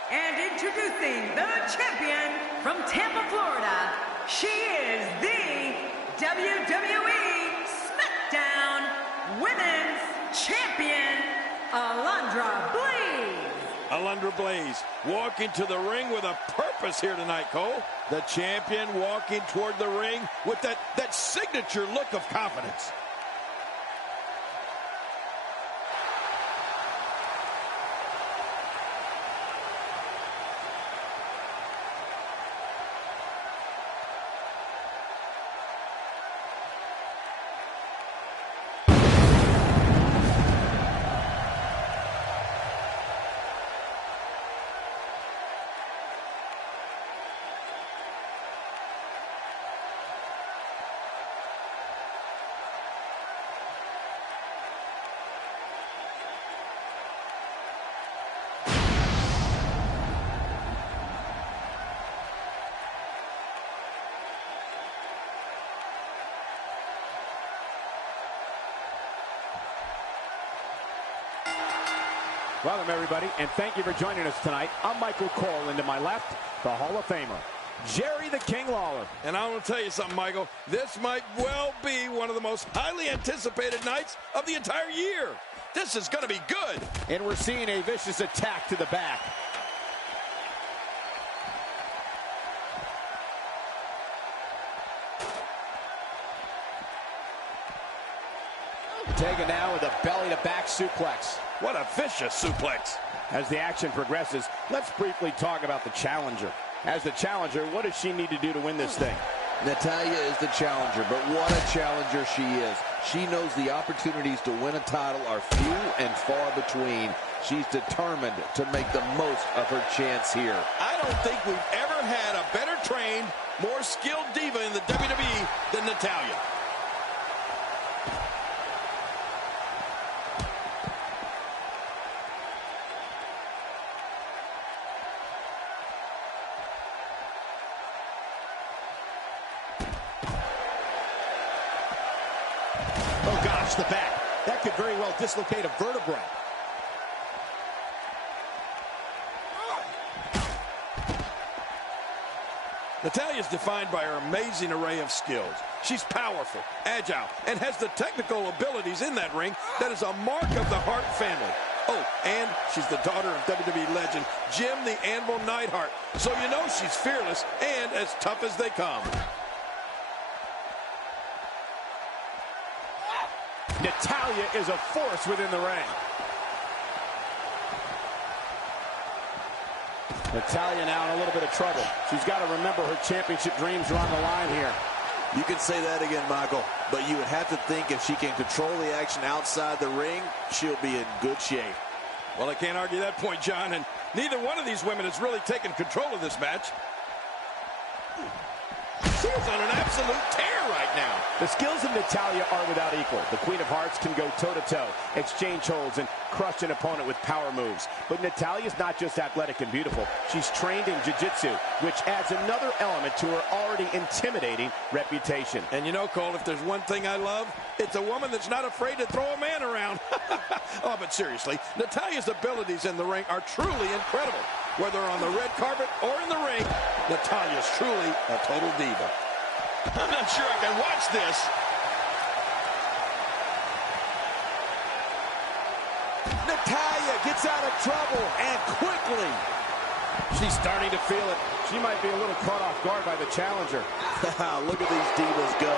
And introducing the champion from Tampa, Florida, she is the WWE SmackDown Women's Champion, Alundra Blaze. Alundra Blaze walking to the ring with a purpose here tonight, Cole. The champion walking toward the ring with that signature look of confidence. Welcome, everybody, and thank you for joining us tonight. I'm Michael Cole, and to my left, the Hall of Famer, Jerry the King Lawler. And I want to tell you something, Michael. This might well be one of the most highly anticipated nights of the entire year. This is going to be good. And we're seeing a vicious attack to the back. Taken down with a belly-to-back suplex. What a vicious suplex. As the action progresses, let's briefly talk about the challenger. As the challenger, what does she need to do to win this thing? Natalya is the challenger, but what a challenger she is. She knows the opportunities to win a title are few and far between. She's determined to make the most of her chance here. I don't think we've ever had a better trained, more skilled diva in the WWE than Natalya. Oh, gosh, the back. That could very well dislocate a vertebrae. Natalya is defined by her amazing array of skills. She's powerful, agile, and has the technical abilities in that ring that is a mark of the Hart family. Oh, and she's the daughter of WWE legend Jim the Anvil Neidhart. So you know she's fearless and as tough as they come. Natalya is a force within the ring. Natalya now in a little bit of trouble. She's got to remember her championship dreams are on the line here. You can say that again, Michael, but you would have to think if she can control the action outside the ring, she'll be in good shape. Well, I can't argue that point, John, and neither one of these women has really taken control of this match. She's on an absolute tear right now. The skills of Natalya are without equal. The Queen of Hearts can go toe-to-toe, exchange holds, and crush an opponent with power moves. But Natalya's not just athletic and beautiful. She's trained in jiu-jitsu, which adds another element to her already intimidating reputation. And you know, Cole, if there's one thing I love, it's a woman that's not afraid to throw a man around. Oh, but seriously, Natalya's abilities in the ring are truly incredible. Whether on the red carpet or in the ring, Natalya's truly a total diva. I'm not sure I can watch this. Natalya gets out of trouble, and quickly. She's starting to feel it. She might be a little caught off guard by the challenger. Look at these divas go.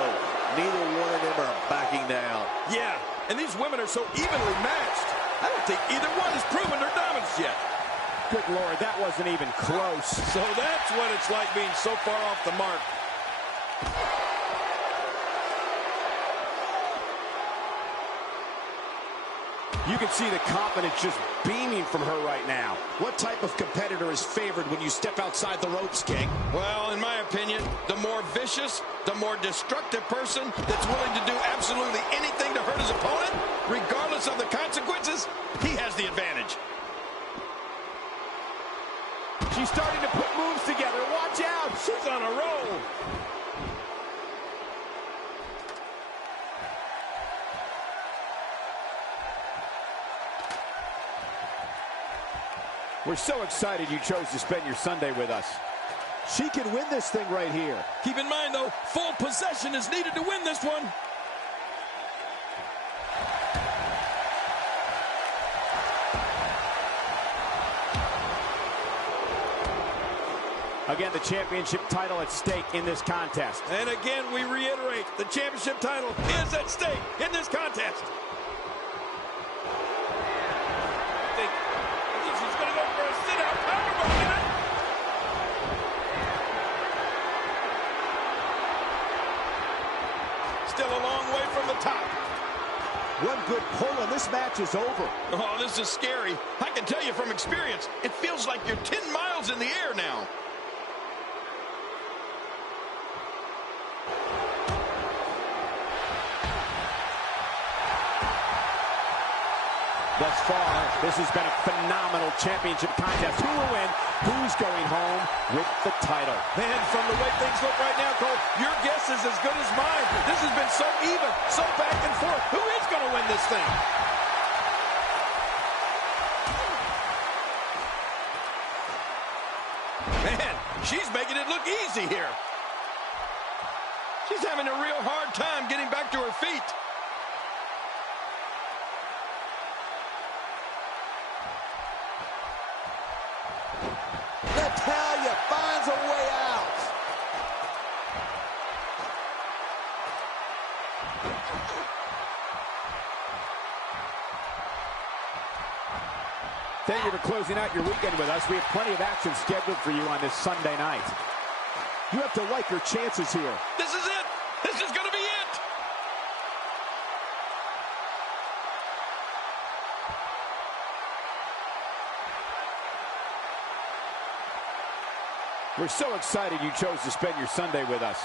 Neither one of them are backing down. Yeah, and these women are so evenly matched. I don't think either one has proven their dominance yet. Good Lord, that wasn't even close. So that's what it's like being so far off the mark. You can see the confidence just beaming from her right now. What type of competitor is favored when you step outside the ropes, King? Well, in my opinion, the more vicious, the more destructive person that's willing to do absolutely anything to hurt his opponent, regardless of the consequences, he has the advantage. She's starting to put moves together. Watch out. She's on a roll. We're so excited you chose to spend your Sunday with us. She can win this thing right here. Keep in mind, though, full possession is needed to win this one. Again, the championship title at stake in this contest. And again, we reiterate, the championship title is at stake in this contest. I think she's going to go for a sit-out powerbomb tonight. Still a long way from the top. One good pull and this match is over. Oh, this is scary. I can tell you from experience, it feels like you're 10 miles in the air now. Thus far, this has been a phenomenal championship contest. Who will win? Who's going home with the title? Man, from the way things look right now, Cole, your guess is as good as mine. This has been so even, so back and forth. Who is going to win this thing? Man, she's making it look easy here. She's having a real hard time getting back to her feet. Natalya finds a way out. Thank you for closing out your weekend with us. We have plenty of action scheduled for you on this Sunday night. You have to like your chances here. This is it. This is going to be it. We're so excited you chose to spend your Sunday with us.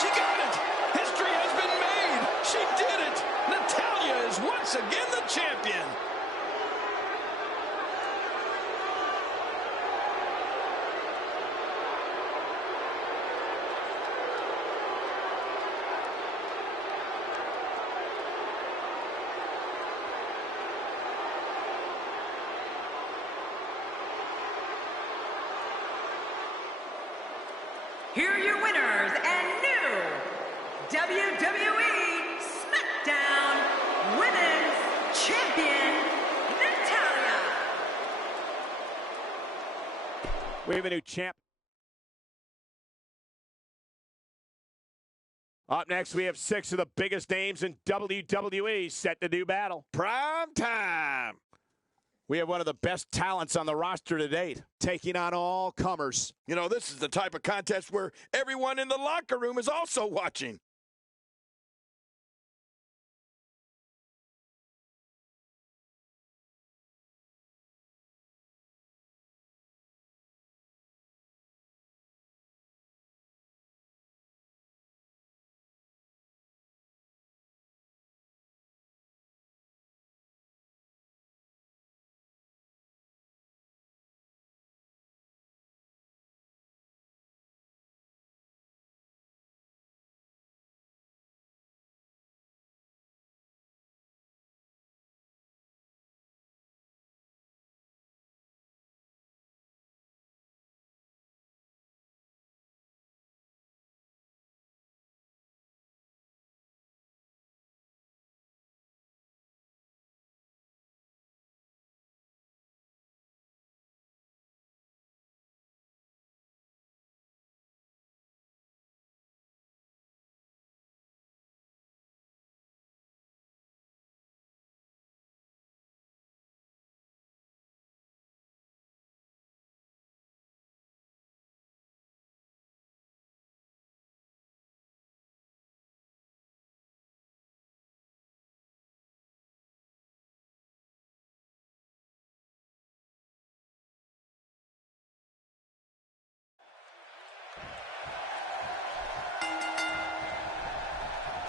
She got it. History has been made. She did it. Natalya is once again the champion. Here are your winners and new WWE SmackDown Women's Champion, Natalya. We have a new champ. Up next, we have 6 of the biggest names in WWE set to do battle. Prime time. We have one of the best talents on the roster to date, taking on all comers. You know, this is the type of contest where everyone in the locker room is also watching.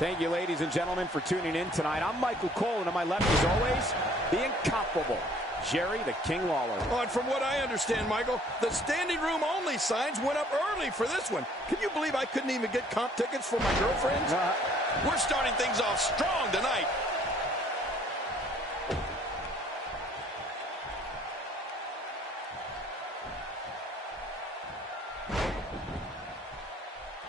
Thank you, ladies and gentlemen, for tuning in tonight. I'm Michael Cole, and on my left, as always, the incomparable Jerry the King Lawler. Oh, and from what I understand, Michael, the standing room only signs went up early for this one. Can you believe I couldn't even get comp tickets for my girlfriends? We're starting things off strong tonight.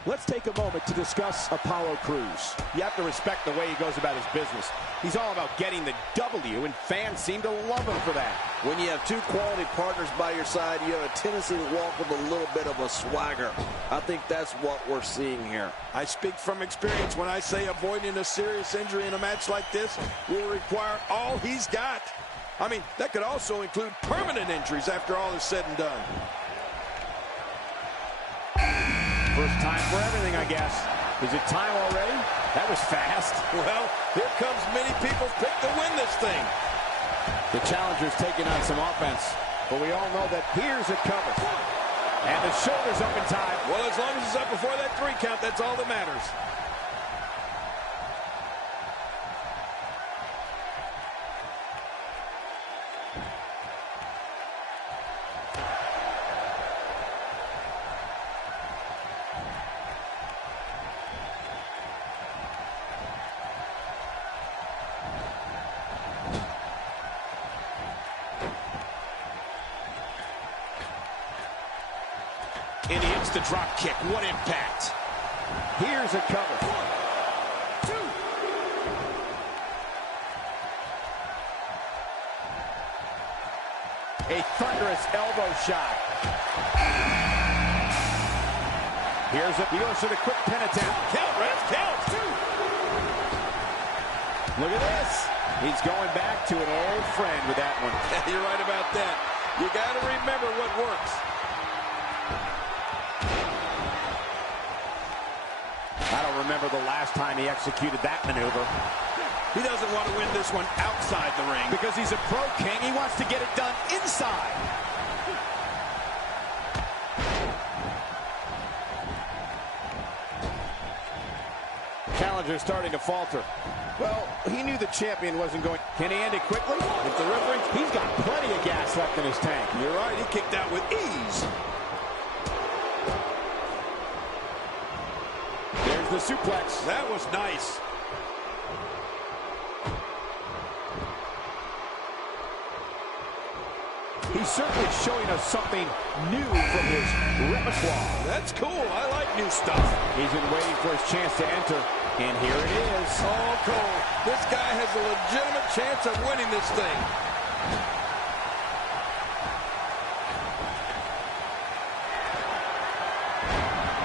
Let's take a moment to discuss Apollo Crews. You have to respect the way he goes about his business. He's all about getting the W, and fans seem to love him for that. When you have two quality partners by your side, you have a tendency to walk with a little bit of a swagger. I think that's what we're seeing here. I speak from experience when I say avoiding a serious injury in a match like this will require all he's got. I mean, that could also include permanent injuries after all is said and done. First time for everything, I guess. Is it time already? That was fast. Well, here comes many people's pick to win this thing. The challenger's taking on some offense, but we all know that here's a cover. And the shoulder's up in time. Well, as long as it's up before that 3 count, that's all that matters. And he hits the drop kick. What impact. Here's a cover. 1, 2. A thunderous elbow shot. He goes for the quick pin attempt. Count, ref, count. 2. Look at this. He's going back to an old friend with that one. You're right about that. You got to remember what works. I don't remember the last time he executed that maneuver. He doesn't want to win this one outside the ring. Because he's a pro king, he wants to get it done inside. Challenger starting to falter. Well, he knew the champion wasn't going. Can he end it quickly? If the referee, he's got plenty of gas left in his tank. You're right, he kicked out with ease. There's the suplex. That was nice. He's certainly showing us something new from his repertoire. That's cool. I like new stuff. He's been waiting for his chance to enter, and here it is. Oh, Cole, this guy has a legitimate chance of winning this thing.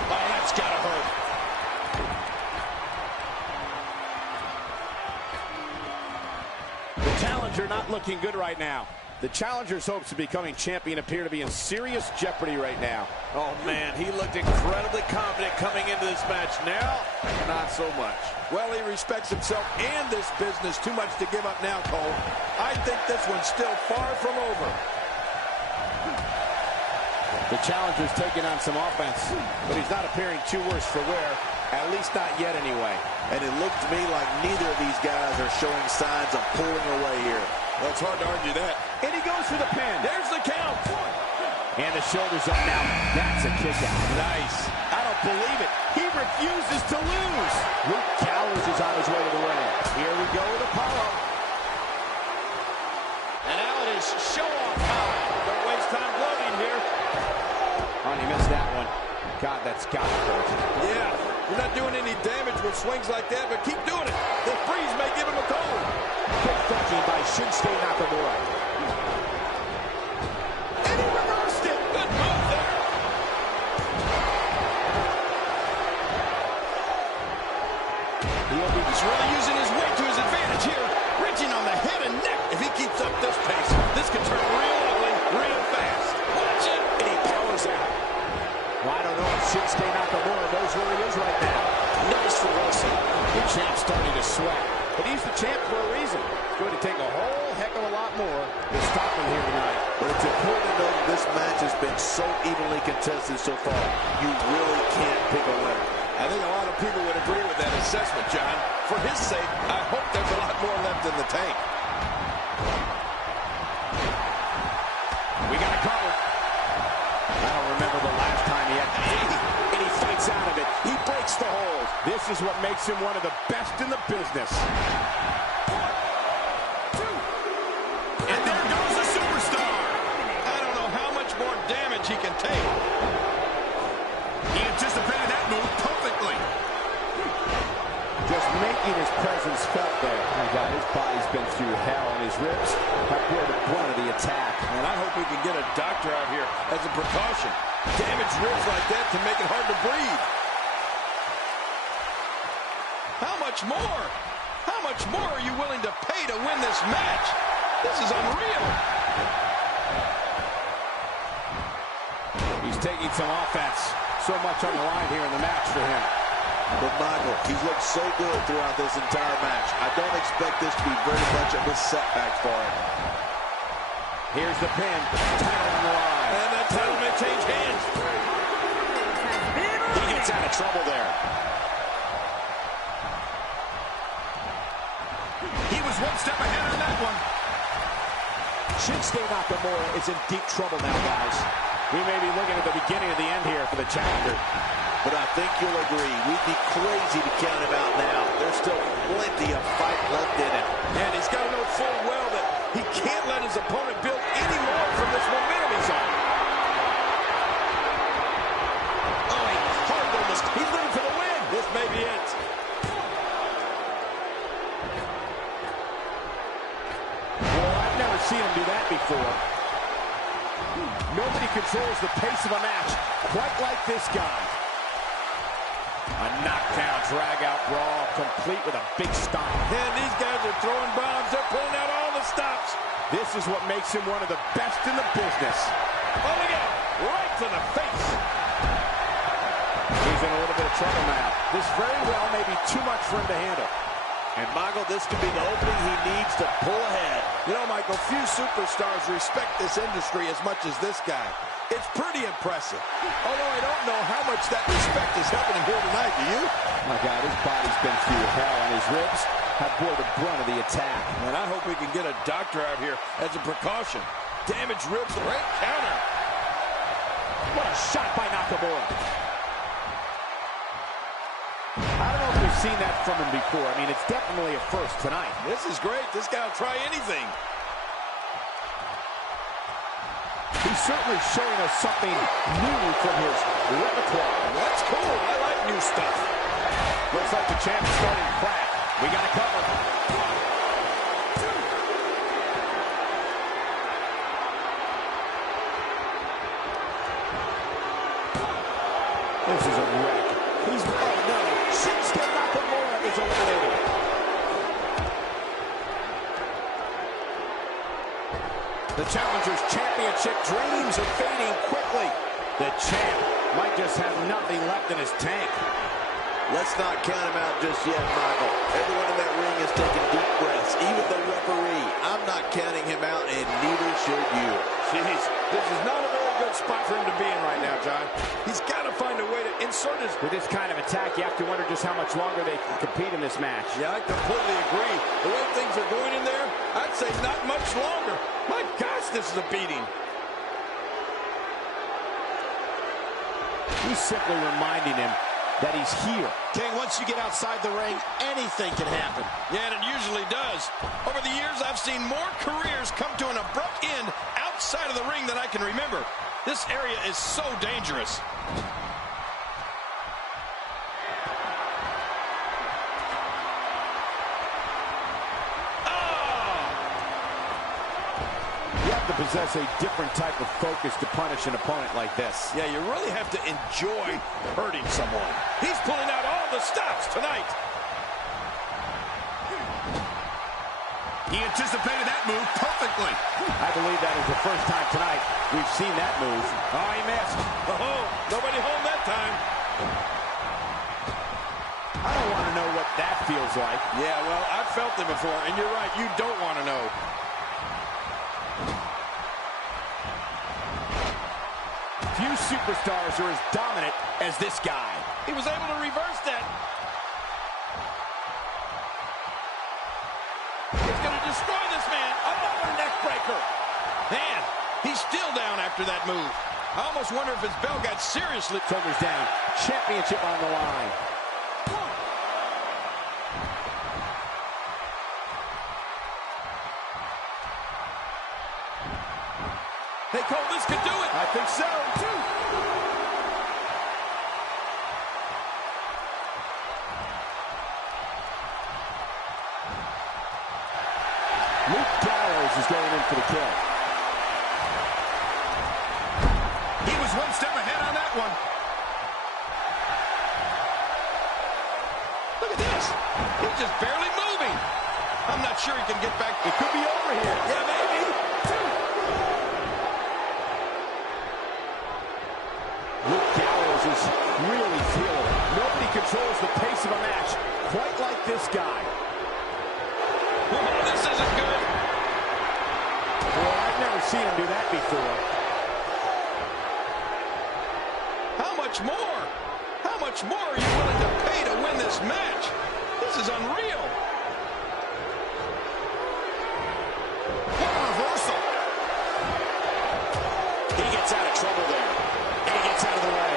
Oh, that's gotta hurt. The challenger not looking good right now. The challenger's hopes of becoming champion appear to be in serious jeopardy right now. Oh, man, he looked incredibly confident coming into this match. Now, not so much. Well, he respects himself and this business too much to give up now, Cole. I think this one's still far from over. The challenger's taking on some offense, but he's not appearing too worse for wear, at least not yet anyway. And it looked to me like neither of these guys are showing signs of pulling away here. Well, it's hard to argue that. And he goes for the pin. There's the count. And the shoulder's up now. That's a kick out. Nice. I don't believe it. He refuses to lose. Luke Gallows is on his way to the ring. Here we go with Apollo. And now it is show-off time. Don't waste time gloating here. Oh, he missed that one. God, that's got to hurt. Yeah, you're not doing any damage with swings like that, but keep doing it. The freeze may give him a cold. Quick thinking by Shinsuke Nakamura. And he reversed it. Good move there. He's really using his weight to his advantage here. Reaching on the head and neck. If he keeps up this pace, this could turn real ugly real fast. Watch it. And he powers out. Well, I don't know if Shinsuke Nakamura knows where he is right now. Nice for Wilson. The champ's starting to sweat. But he's the champ for a reason. It's going to take a whole heck of a lot more to stop him here tonight. But it's important to know that this match has been so evenly contested so far. You really can't pick a winner. I think a lot of people would agree with that assessment, John. for his sake, I hope there's a lot more left in the tank. We got a cover. I don't remember the last time he had and he fights out of it. He breaks the hold. This is what makes him one of the best in the business. And there goes the superstar. I don't know how much more damage he can take. He anticipated that move perfectly. Just making his presence felt there. My God, his body's been through hell, and his ribs have bore the brunt of the attack. And I hope we can get a doctor out here as a precaution. Damaged ribs like that can make it hard to breathe. How much more? How much more are you willing to pay to win this match? This is unreal. He's taking some offense. So much on the line here in the match for him. But Michael, he's looked so good throughout this entire match. I don't expect this to be very much of a setback for him. Here's the pin. Title on the line. And that title may change hands. He gets out of trouble there. He was one step ahead on that one. Shinsuke Nakamura is in deep trouble now, guys. We may be looking at the beginning of the end here for the challenger. But I think you'll agree, we'd be crazy to count him out now. There's still plenty of fight left in him. And he's got to know full well that he can't let his opponent build any more from this momentum he's on. Oh, he hard almost. He's looking for the win. This may be it. Well, I've never seen him do that before. Nobody controls the pace of a match quite like this guy. A knockdown, drag-out brawl, complete with a big stomp. And these guys are throwing bombs. They're pulling out all the stops. This is what makes him one of the best in the business. Oh, look at him. Right to the face. He's in a little bit of trouble now. This very well may be too much for him to handle. And Michael, this could be the opening he needs to pull ahead. You know, Michael, few superstars respect this industry as much as this guy. It's pretty impressive. Although I don't know how much that respect is helping him here tonight, do you? My God, his body's been through hell, and his ribs have bore the brunt of the attack. And I hope we can get a doctor out here as a precaution. Damaged ribs, great counter. What a shot by Nakamura. I don't know if we've seen that from him before. I mean, it's definitely a first tonight. This is great. This guy will try anything. He's certainly showing us something new from his repertoire. That's cool. I like new stuff. Looks like the champ is starting to crack. We got to cover. This is a wreck. He's, oh no, Shinsuke Nakamura is eliminated. The challenger's championship dreams are fading quickly. The champ might just have nothing left in his tank. Let's not count him out just yet, Michael. Everyone in that ring is taking deep breaths, even the referee. I'm not counting him out, and neither should you. Jeez, this is not a very good spot for him to be in right now, John. He's got to find a way to insert his... With this kind of attack, you have to wonder just how much longer they can compete in this match. Yeah, I completely agree. The way things are going in there, I'd say not much longer. My gosh, this is a beating. He's simply reminding him that he's here. King, once you get outside the ring, anything can happen. Yeah, and it usually does. Over the years, I've seen more careers come to an abrupt end outside of the ring than I can remember. This area is so dangerous. You have to possess a different type of focus to punish an opponent like this. Yeah, you really have to enjoy hurting someone. He's pulling out all the stops tonight. He anticipated that move perfectly. I believe that is the first time tonight we've seen that move. Oh, he missed. Oh, nobody home that time. I don't want to know what that feels like. Yeah, well, I've felt it before, and you're right, you don't want to know. Few superstars are as dominant as this guy. He was able to reverse that. Neckbreaker. Man, he's still down after that move. I almost wonder if his bell got seriously. Shoulders down. Championship on the line. Hey, Cole, this could do it. I think so. Luke Gallows is going in for the kill. He was one step ahead on that one. Look at this. He's just barely moving. I'm not sure he can get back. It could be over here. Yeah, maybe. Luke Gallows is really feeling it. Nobody controls the pace of a match quite like this guy. Oh, this isn't good. Well, I've never seen him do that before. How much more? How much more are you willing to pay to win this match? This is unreal. What a reversal. He gets out of trouble there. And he gets out of the way.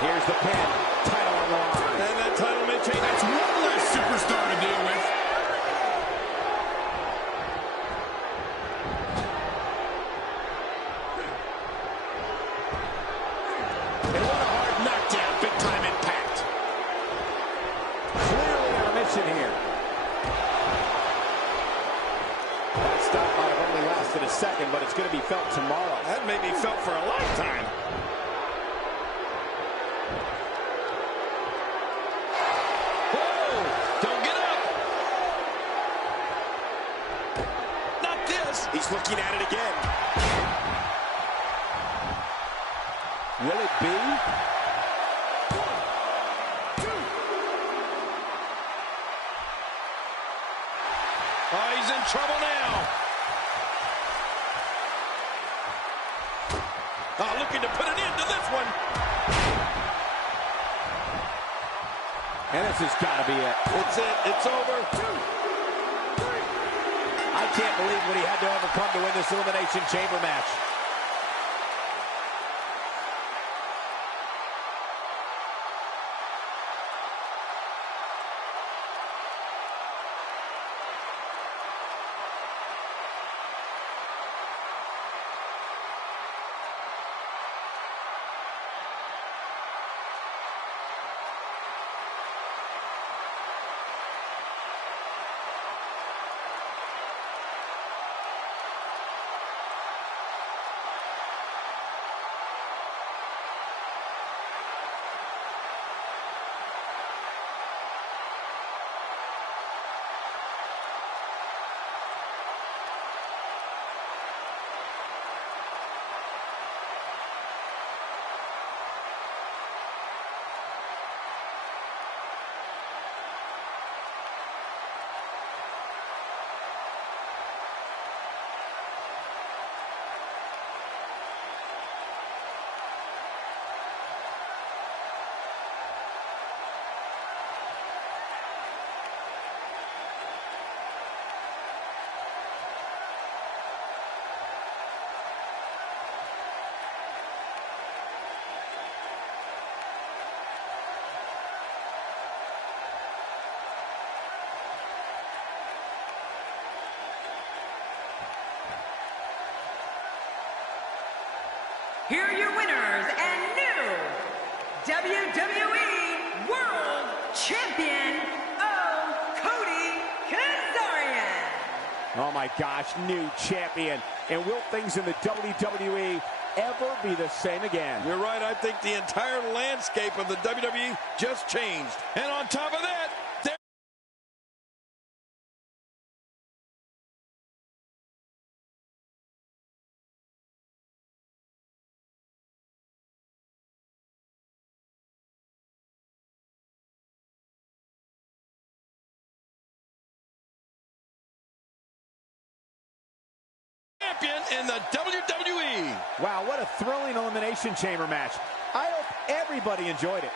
Here's the pin. Title on the line. And that title may change. That's one less superstar to deal with. And what a hard knockdown. Big time impact. Clearly on a mission here. That stop might have only lasted a second, but it's going to be felt tomorrow. That may be felt for a lifetime. Whoa! Don't get up. Not this. He's looking at it again. Will it be? Oh, he's in trouble now. Oh, looking to put an end to this one. And this has got to be it. It's it. It's over. I can't believe what he had to overcome to win this Elimination Chamber match. Here are your winners and new WWE World Champion, Cody Kazarian. Oh my gosh, new champion. And will things in the WWE ever be the same again? You're right. I think the entire landscape of the WWE just changed. And on top of that, champion in the WWE. Wow, what a thrilling Elimination Chamber match. I hope everybody enjoyed it.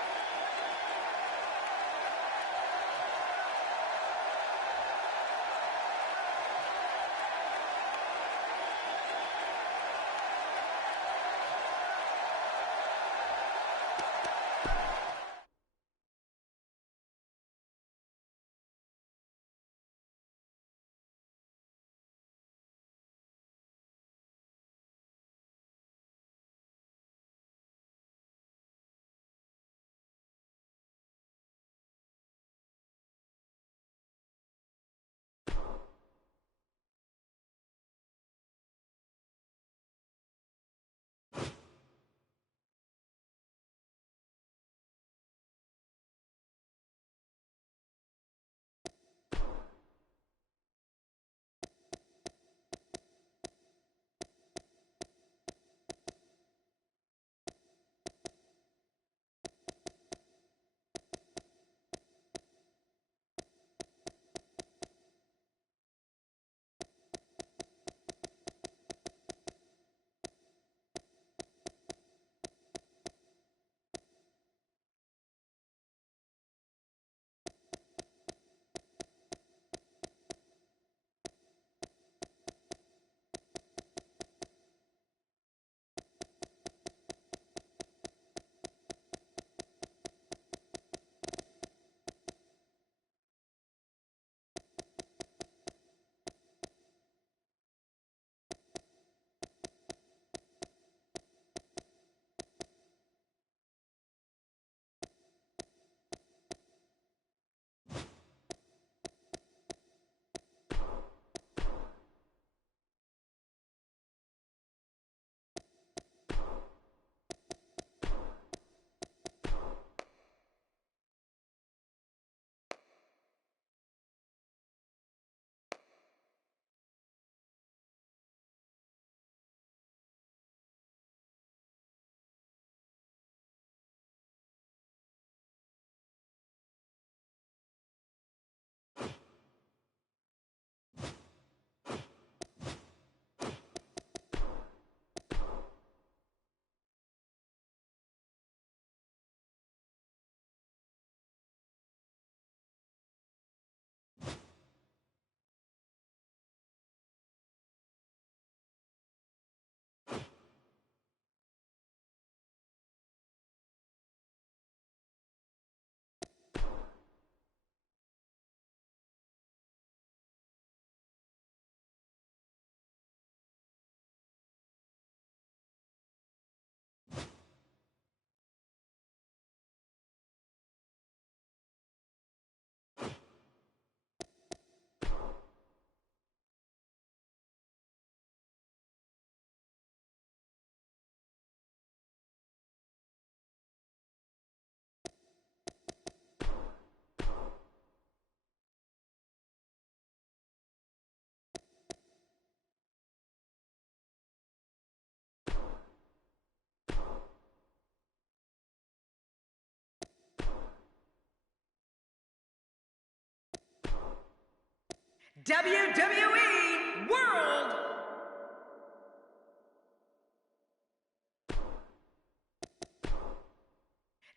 WWE World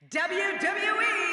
WWE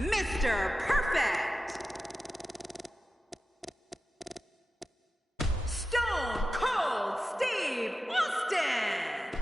Mr. Perfect, Stone Cold Steve Austin,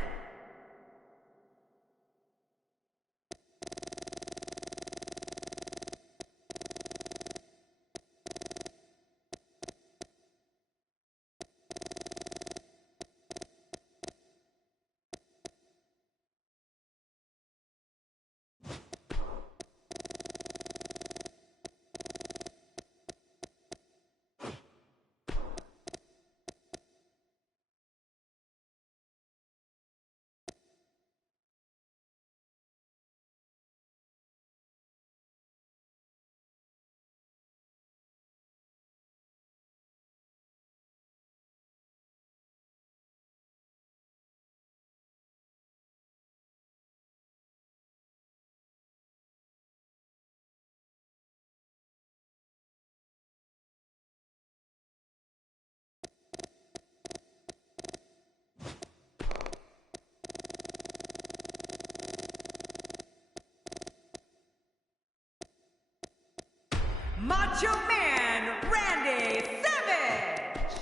Macho Man Randy Savage,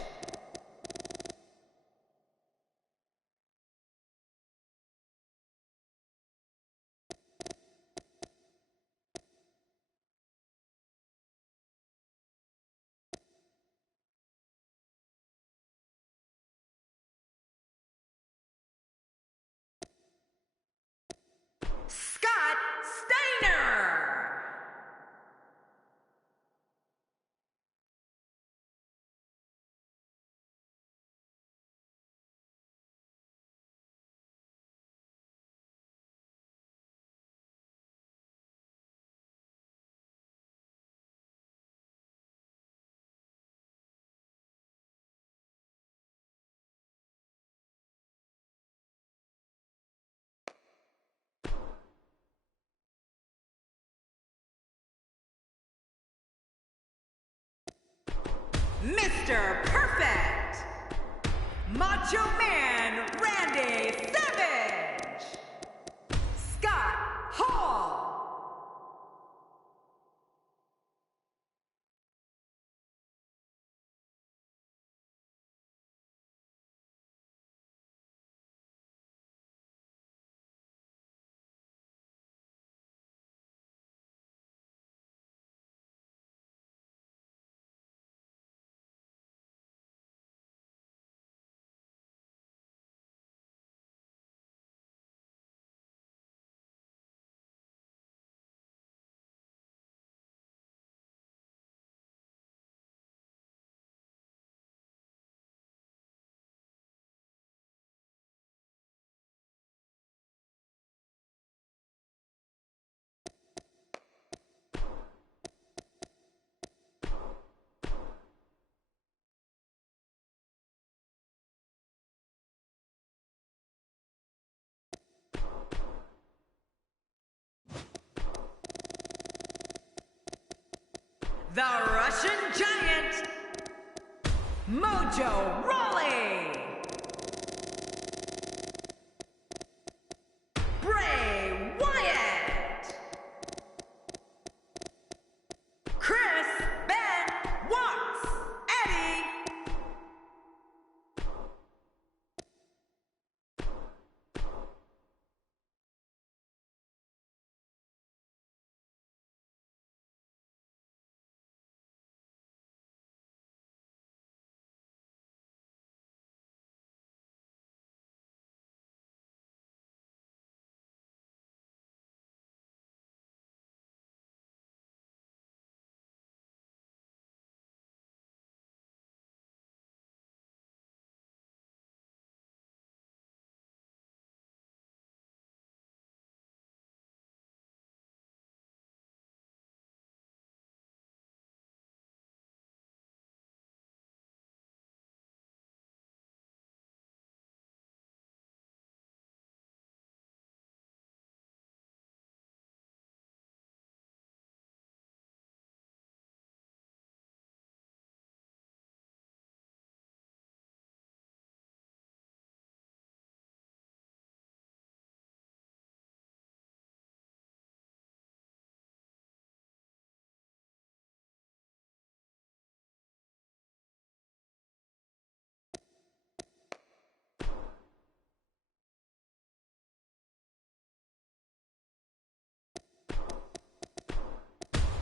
Scott Steiner, Mr. Perfect, Macho Man Randy Savage, the Russian Giant, Mojo Rawley. Bray Wyatt. Chris Ben Watts. Eddie.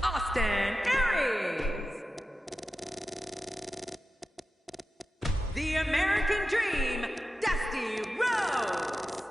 Austin Aries. The American Dream, Dusty Rhodes.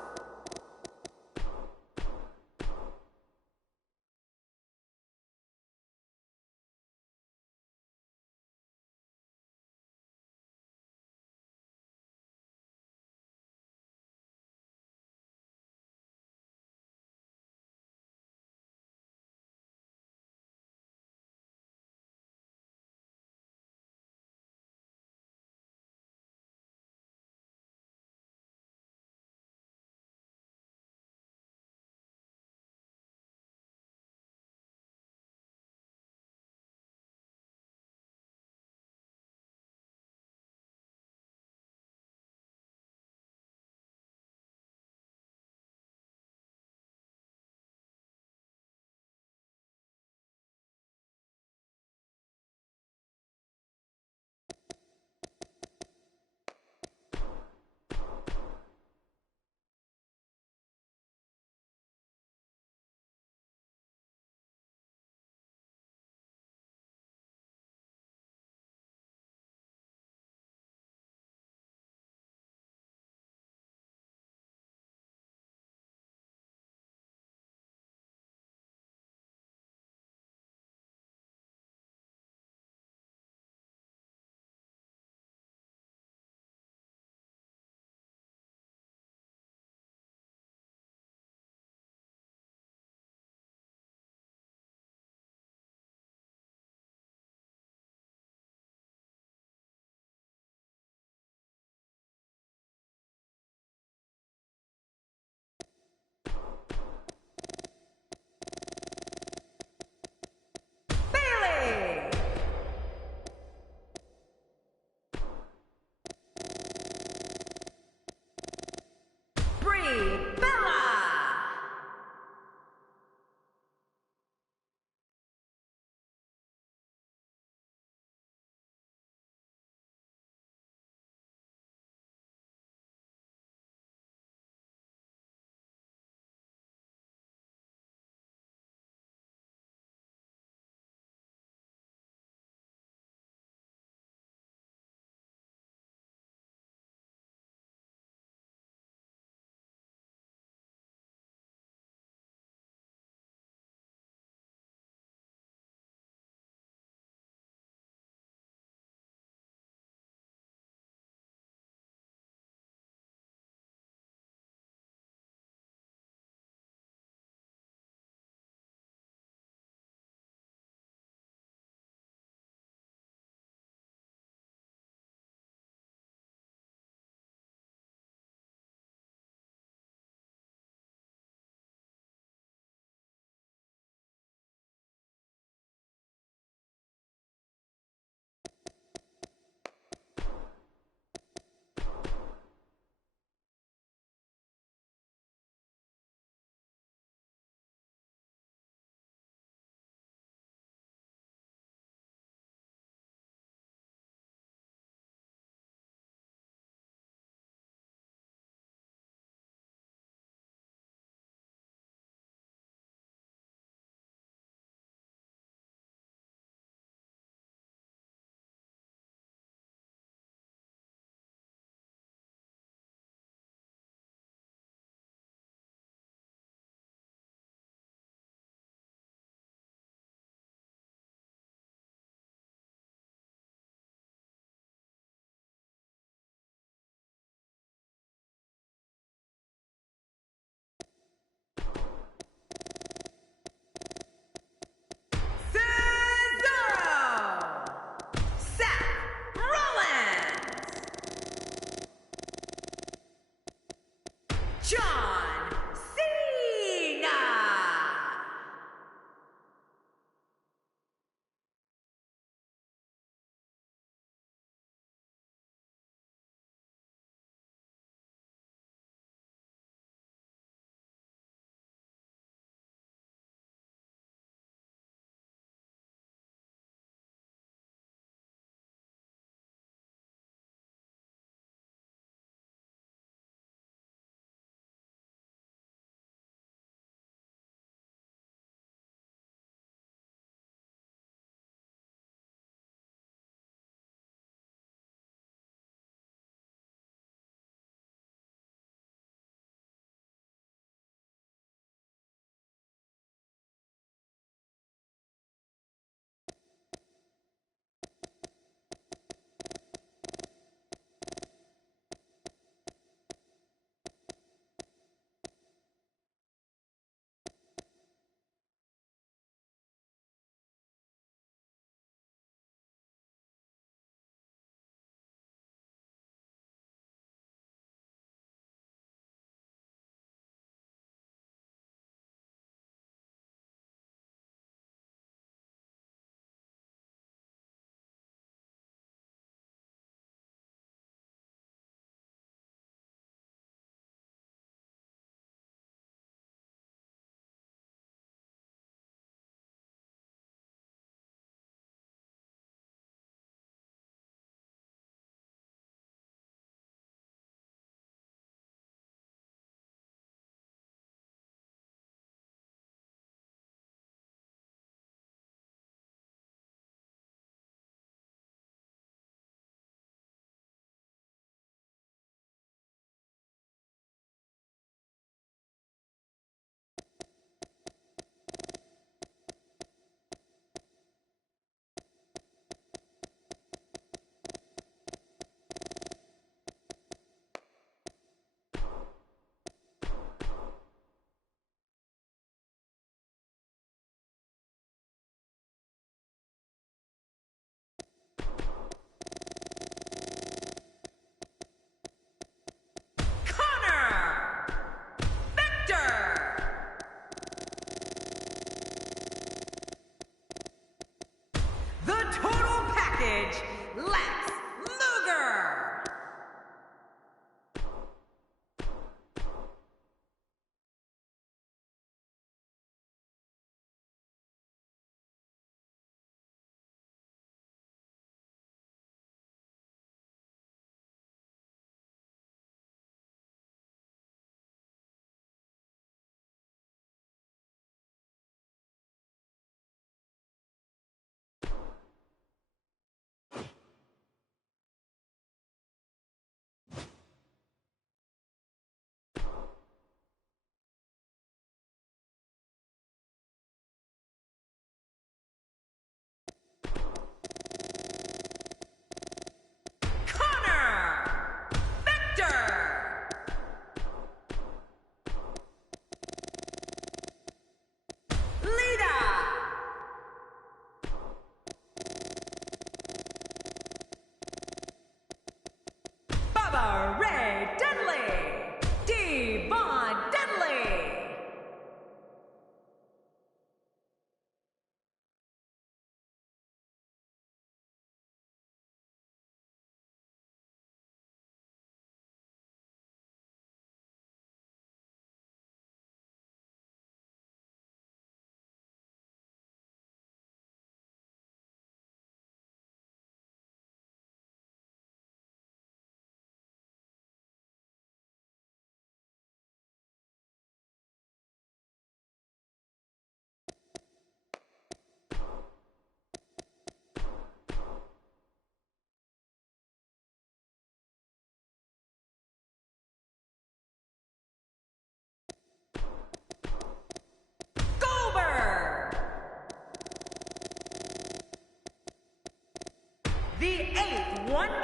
1